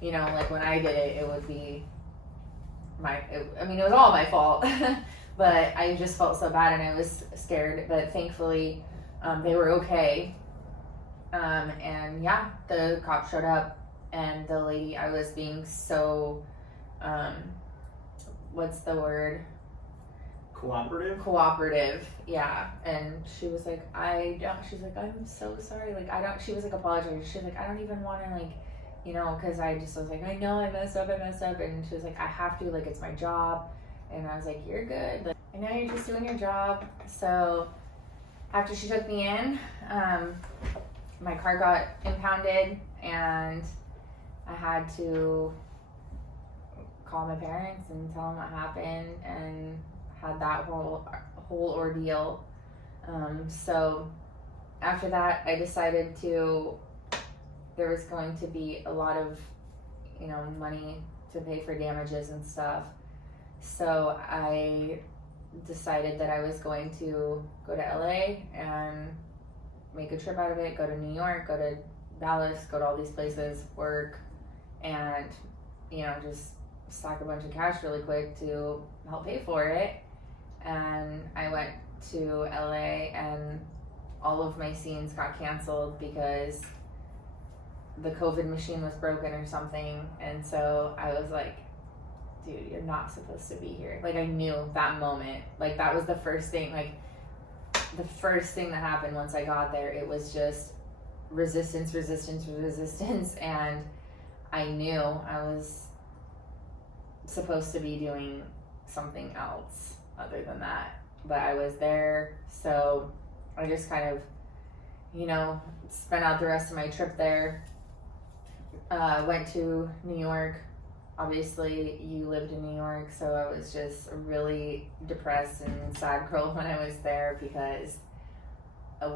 you know, like when I did it, it would be it was all my fault. But I just felt so bad, and I was scared, but thankfully they were okay. And yeah, the cop showed up, and the lady, I was being so what's the word? Cooperative, yeah. And she was like, she's like, "I'm so sorry." Like, she was like apologizing. She's like, "I don't even want to, like, you know," because I just was like, "I know I messed up. And she was like, "I have to, like, it's my job." And I was like, "You're good. Like, I know you're just doing your job." So after she took me in, my car got impounded, and I had to call my parents and tell them what happened, and had that whole ordeal. So after that, I decided there was going to be a lot of, you know, money to pay for damages and stuff. So I decided that I was going to go to LA and make a trip out of it, go to New York, go to Dallas, go to all these places, work, and, you know, just stack a bunch of cash really quick to help pay for it. And I went to LA, and all of my scenes got canceled because the COVID machine was broken or something. And so I was like, dude, you're not supposed to be here. Like, I knew that moment. Like, that was the first thing, like, the first thing that happened once I got there. It was just resistance. And I knew I was supposed to be doing something else other than that, but I was there. So I just kind of, you know, spent out the rest of my trip there. Went to New York. Obviously you lived in New York, so I was just a really depressed and sad girl when I was there, because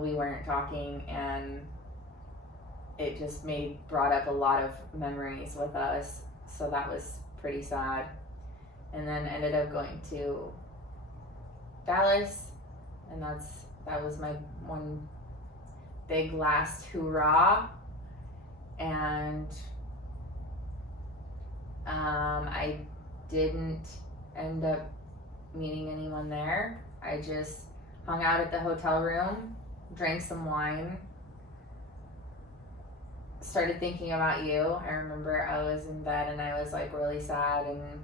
we weren't talking, and it just brought up a lot of memories with us. So that was pretty sad. And then ended up going to Dallas, and that was my one big last hurrah. And I didn't end up meeting anyone there. I just hung out at the hotel room, drank some wine, started thinking about you. I remember I was in bed and I was like really sad, and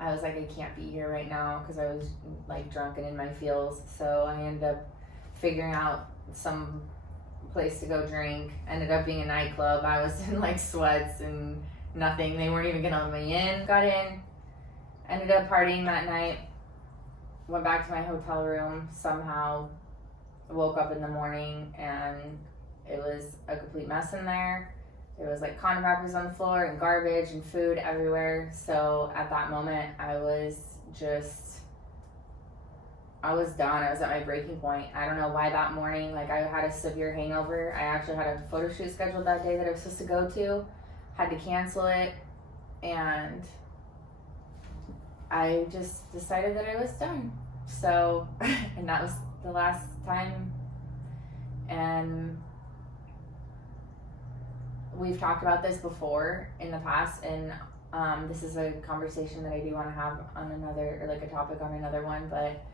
I was like, I can't be here right now, because I was like drunk and in my feels. So I ended up figuring out some place to go drink. Ended up being a nightclub. I was in like sweats and nothing. They weren't even gonna let me in. Got in, ended up partying that night, went back to my hotel room somehow, woke up in the morning and it was a complete mess in there. There was like condom wrappers on the floor and garbage and food everywhere. So at that moment, I was done. I was at my breaking point. I don't know why that morning, like I had a severe hangover. I actually had a photo shoot scheduled that day that I was supposed to go to, had to cancel it, and I just decided that I was done. So, and that was the last time. And we've talked about this before in the past, and this is a conversation that I do want to have on another, or like a topic on another one, but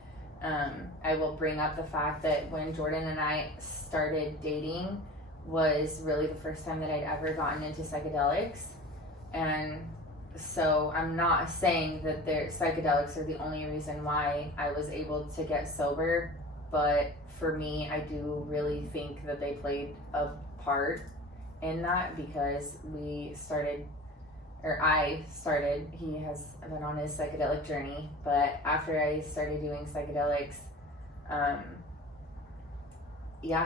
I will bring up the fact that when Jordan and I started dating was really the first time that I'd ever gotten into psychedelics. And so I'm not saying that psychedelics are the only reason why I was able to get sober, but for me, I do really think that they played a part in that, because he has been on his psychedelic journey, but after I started doing psychedelics,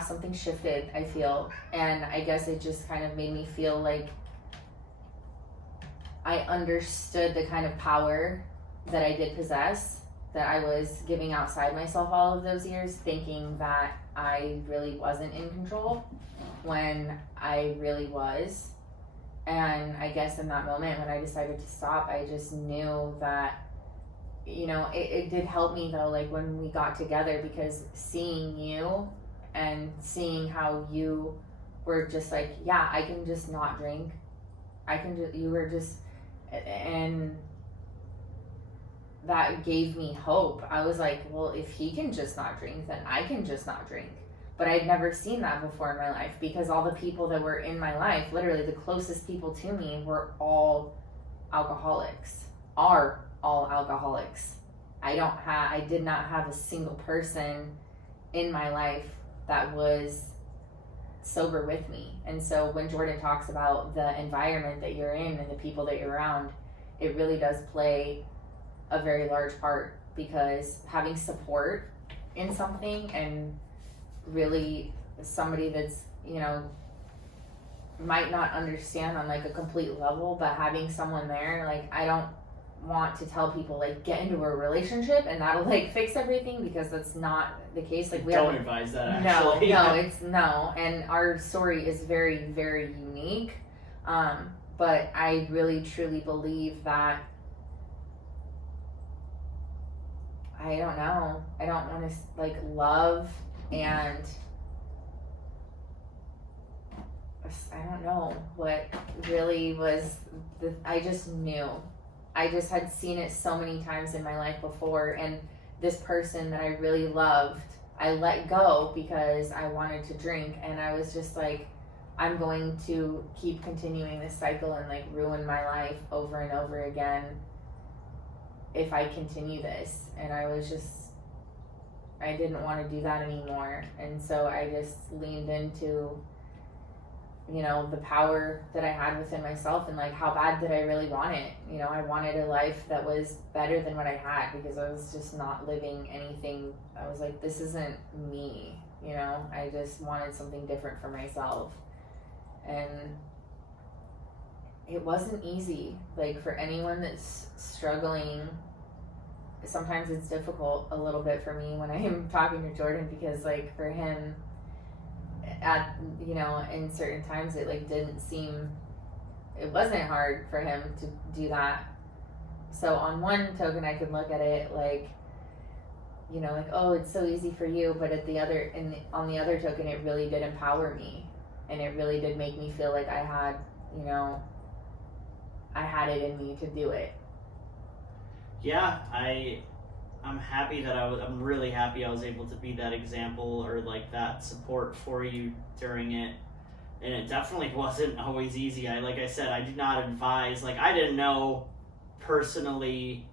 something shifted, I feel, and I guess it just kind of made me feel like I understood the kind of power that I did possess, that I was giving outside myself all of those years, thinking that I really wasn't in control when I really was. And I guess in that moment when I decided to stop, I just knew that, it did help me though, like when we got together, because seeing you and seeing how you were just like, yeah, I can just not drink. And that gave me hope. I was like, well, if he can just not drink, then I can just not drink. But I'd never seen that before in my life, because all the people that were in my life, literally the closest people to me, were all alcoholics. Are all alcoholics. I did not have a single person in my life that was sober with me. And so when Jordan talks about the environment that you're in and the people that you're around, it really does play a very large part, because having support in something, and really somebody that's, might not understand on like a complete level, but having someone there, like I don't want to tell people like get into a relationship and that'll like fix everything, because that's not the case. Like we don't advise that actually. No, and our story is very, very unique, but I really truly believe that, I don't want to like love, and I don't know what really was I just knew. I just had seen it so many times in my life before, and this person that I really loved, I let go because I wanted to drink, and I was just like, I'm going to keep continuing this cycle and like ruin my life over and over again if I continue this. And I didn't want to do that anymore, and so I just leaned into the power that I had within myself, and like how bad did I really want it. I wanted a life that was better than what I had, because I was just not living anything. I was like, this isn't me. I just wanted something different for myself, and it wasn't easy. Like for anyone that's struggling, sometimes it's difficult a little bit for me when I am talking to Jordan, because like for him, in certain times it wasn't hard for him to do that. So on one token I could look at it like, like, oh, it's so easy for you, but on the other token, it really did empower me, and it really did make me feel like I had it in me to do it. Yeah, I'm happy that I'm really happy I was able to be that example, or like that support for you during it. And it definitely wasn't always easy. Like I said, I do not advise, like I didn't know personally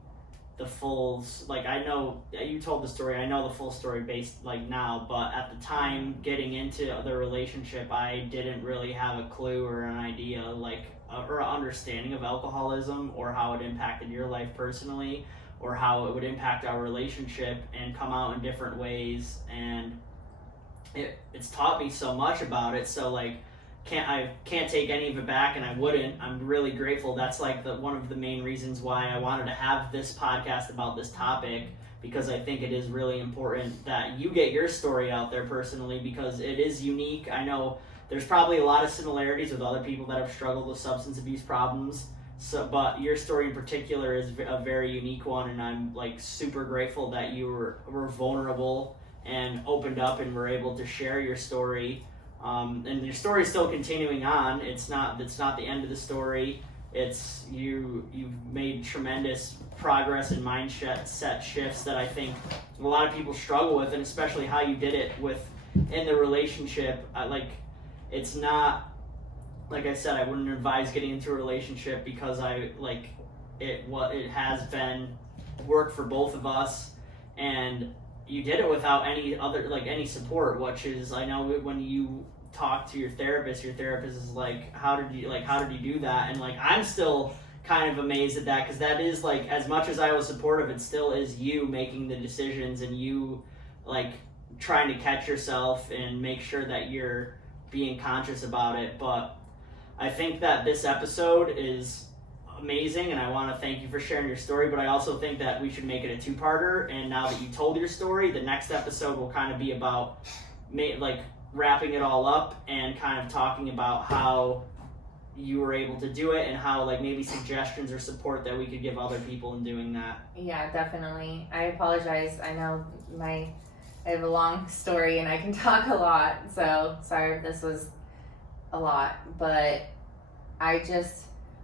the full, like I know, you told the story, I know the full story based like now, but at the time getting into the relationship, I didn't really have a clue or an idea like, or understanding of alcoholism, or how it impacted your life personally, or how it would impact our relationship and come out in different ways. And it's taught me so much about it. So like, I can't take any of it back, and I wouldn't. I'm really grateful. That's like one of the main reasons why I wanted to have this podcast about this topic, because I think it is really important that you get your story out there personally, because it is unique. I know there's probably a lot of similarities with other people that have struggled with substance abuse problems. So, but your story in particular is a very unique one, and I'm like super grateful that you were vulnerable and opened up and were able to share your story. And your story is still continuing on. It's not the end of the story. It's you've made tremendous progress and mindset shifts that I think a lot of people struggle with, and especially how you did it in the relationship. It's not, like I said, I wouldn't advise getting into a relationship, because it has been work for both of us, and you did it without any support, which is, I know when you talk to your therapist is like, how did you do that? And like, I'm still kind of amazed at that, because that is like, as much as I was supportive, it still is you making the decisions and you like trying to catch yourself and make sure that you're being conscious about it. But I think that this episode is amazing, and I want to thank you for sharing your story, but I also think that we should make it a two-parter. And now that you told your story, the next episode will kind of be about like wrapping it all up and kind of talking about how you were able to do it, and how like maybe suggestions or support that we could give other people in doing that. Yeah, definitely. I apologize. I know I have a long story and I can talk a lot, so sorry if this was a lot, but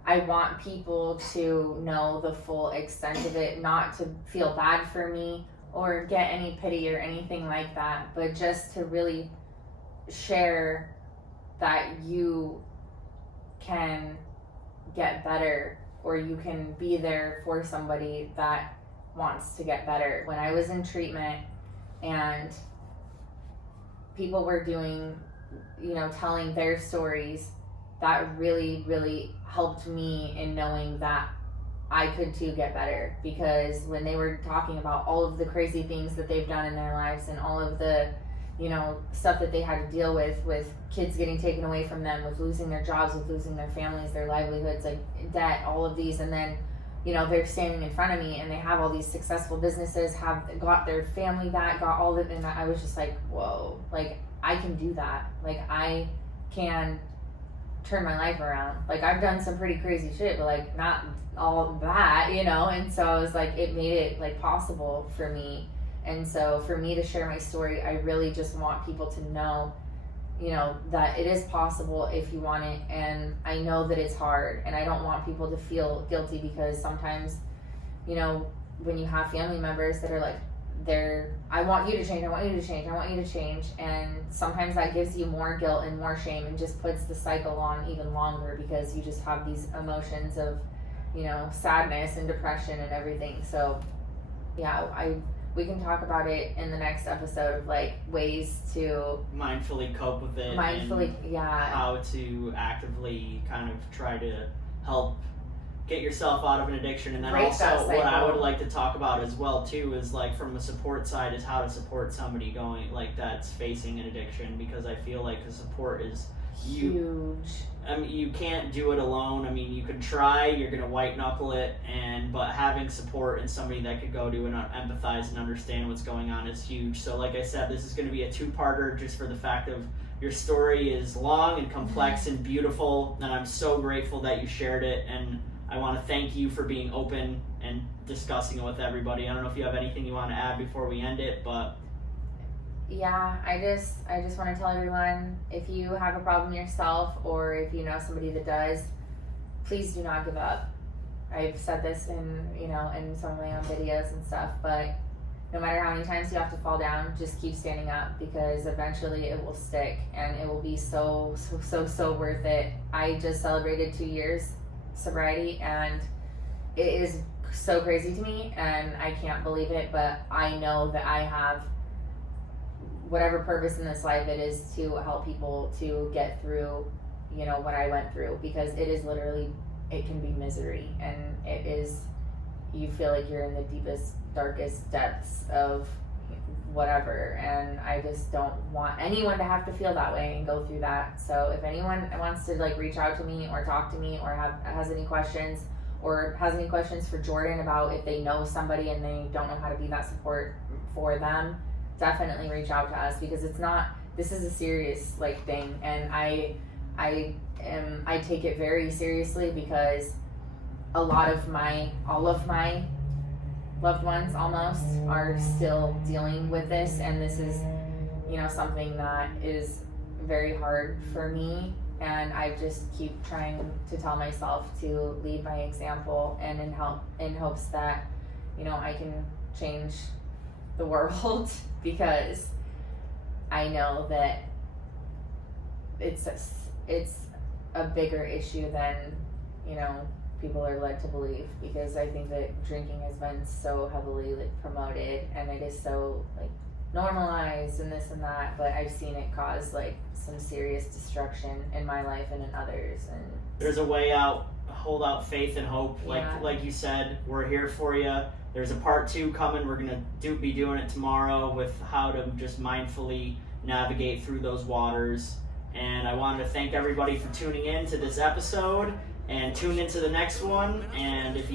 I want people to know the full extent of it, not to feel bad for me or get any pity or anything like that, but just to really share that you can get better, or you can be there for somebody that wants to get better. When I was in treatment and people were doing, telling their stories, that really, really helped me in knowing that I could too get better. Because when they were talking about all of the crazy things that they've done in their lives, and all of the stuff that they had to deal with kids getting taken away from them, with losing their jobs, with losing their families, their livelihoods, like debt, all of these, and then they're standing in front of me and they have all these successful businesses, have got their family back, got all of it, and I was just like, whoa, like I can do that. Like I can turn my life around. Like I've done some pretty crazy shit, but like not all that, and so I was like, it made it like possible for me. And so for me to share my story, I really just want people to know, that it is possible if you want it. And I know that it's hard, and I don't want people to feel guilty, because sometimes, when you have family members that are like, I want you to change, I want you to change, I want you to change. And sometimes that gives you more guilt and more shame, and just puts the cycle on even longer, because you just have these emotions of, sadness and depression and everything. So yeah, we can talk about it in the next episode of like ways to mindfully cope with it, yeah, how to actively kind of try to help get yourself out of an addiction. And then also what I would like to talk about as well too is like from the support side, is how to support somebody going like that's facing an addiction, because I feel like the support is huge. I mean, you can't do it alone. I mean, you could try, you're gonna white knuckle it, but having support and somebody that could go to and empathize and understand what's going on is huge. So like I said, this is gonna be a two-parter, just for the fact of your story is long and complex and beautiful, and I'm so grateful that you shared it, and I want to thank you for being open and discussing it with everybody. I don't know if you have anything you want to add before we end it, but yeah, I just want to tell everyone, if you have a problem yourself, or if you know somebody that does, please do not give up. I've said this in some of my own videos and stuff, but no matter how many times you have to fall down, just keep standing up, because eventually it will stick, and it will be so worth it. I just celebrated 2 years sobriety, and it is so crazy to me, and I can't believe it, but I know that I have whatever purpose in this life it is to help people to get through, what I went through, because it is literally, it can be misery, and it is, you feel like you're in the deepest, darkest depths of whatever, and I just don't want anyone to have to feel that way and go through that. So if anyone wants to like reach out to me or talk to me or has any questions for Jordan about if they know somebody and they don't know how to be that support for them, definitely reach out to us, because this is a serious like thing, and I take it very seriously, because all of my loved ones almost are still dealing with this, and this is, you know, something that is very hard for me, and I just keep trying to tell myself to lead by example, and in hopes that, you know, I can change the world, because I know that it's a bigger issue than, you know, people are led to believe, because I think that drinking has been so heavily like promoted, and it is so like normalized and this and that, but I've seen it cause like some serious destruction in my life and in others. And there's a way out. Hold out faith and hope. Like you said, we're here for you. There's a part 2 coming. We're gonna be doing it tomorrow with how to just mindfully navigate through those waters. And I wanted to thank everybody for tuning in to this episode, and tune into the next one. And if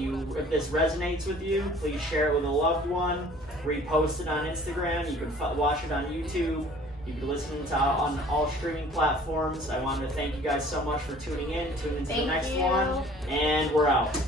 this resonates with you, please share it with a loved one, repost it on Instagram. You can watch it on YouTube. You can listen to on all streaming platforms. I wanted to thank you guys so much for tuning in. Tune into the next one, and we're out.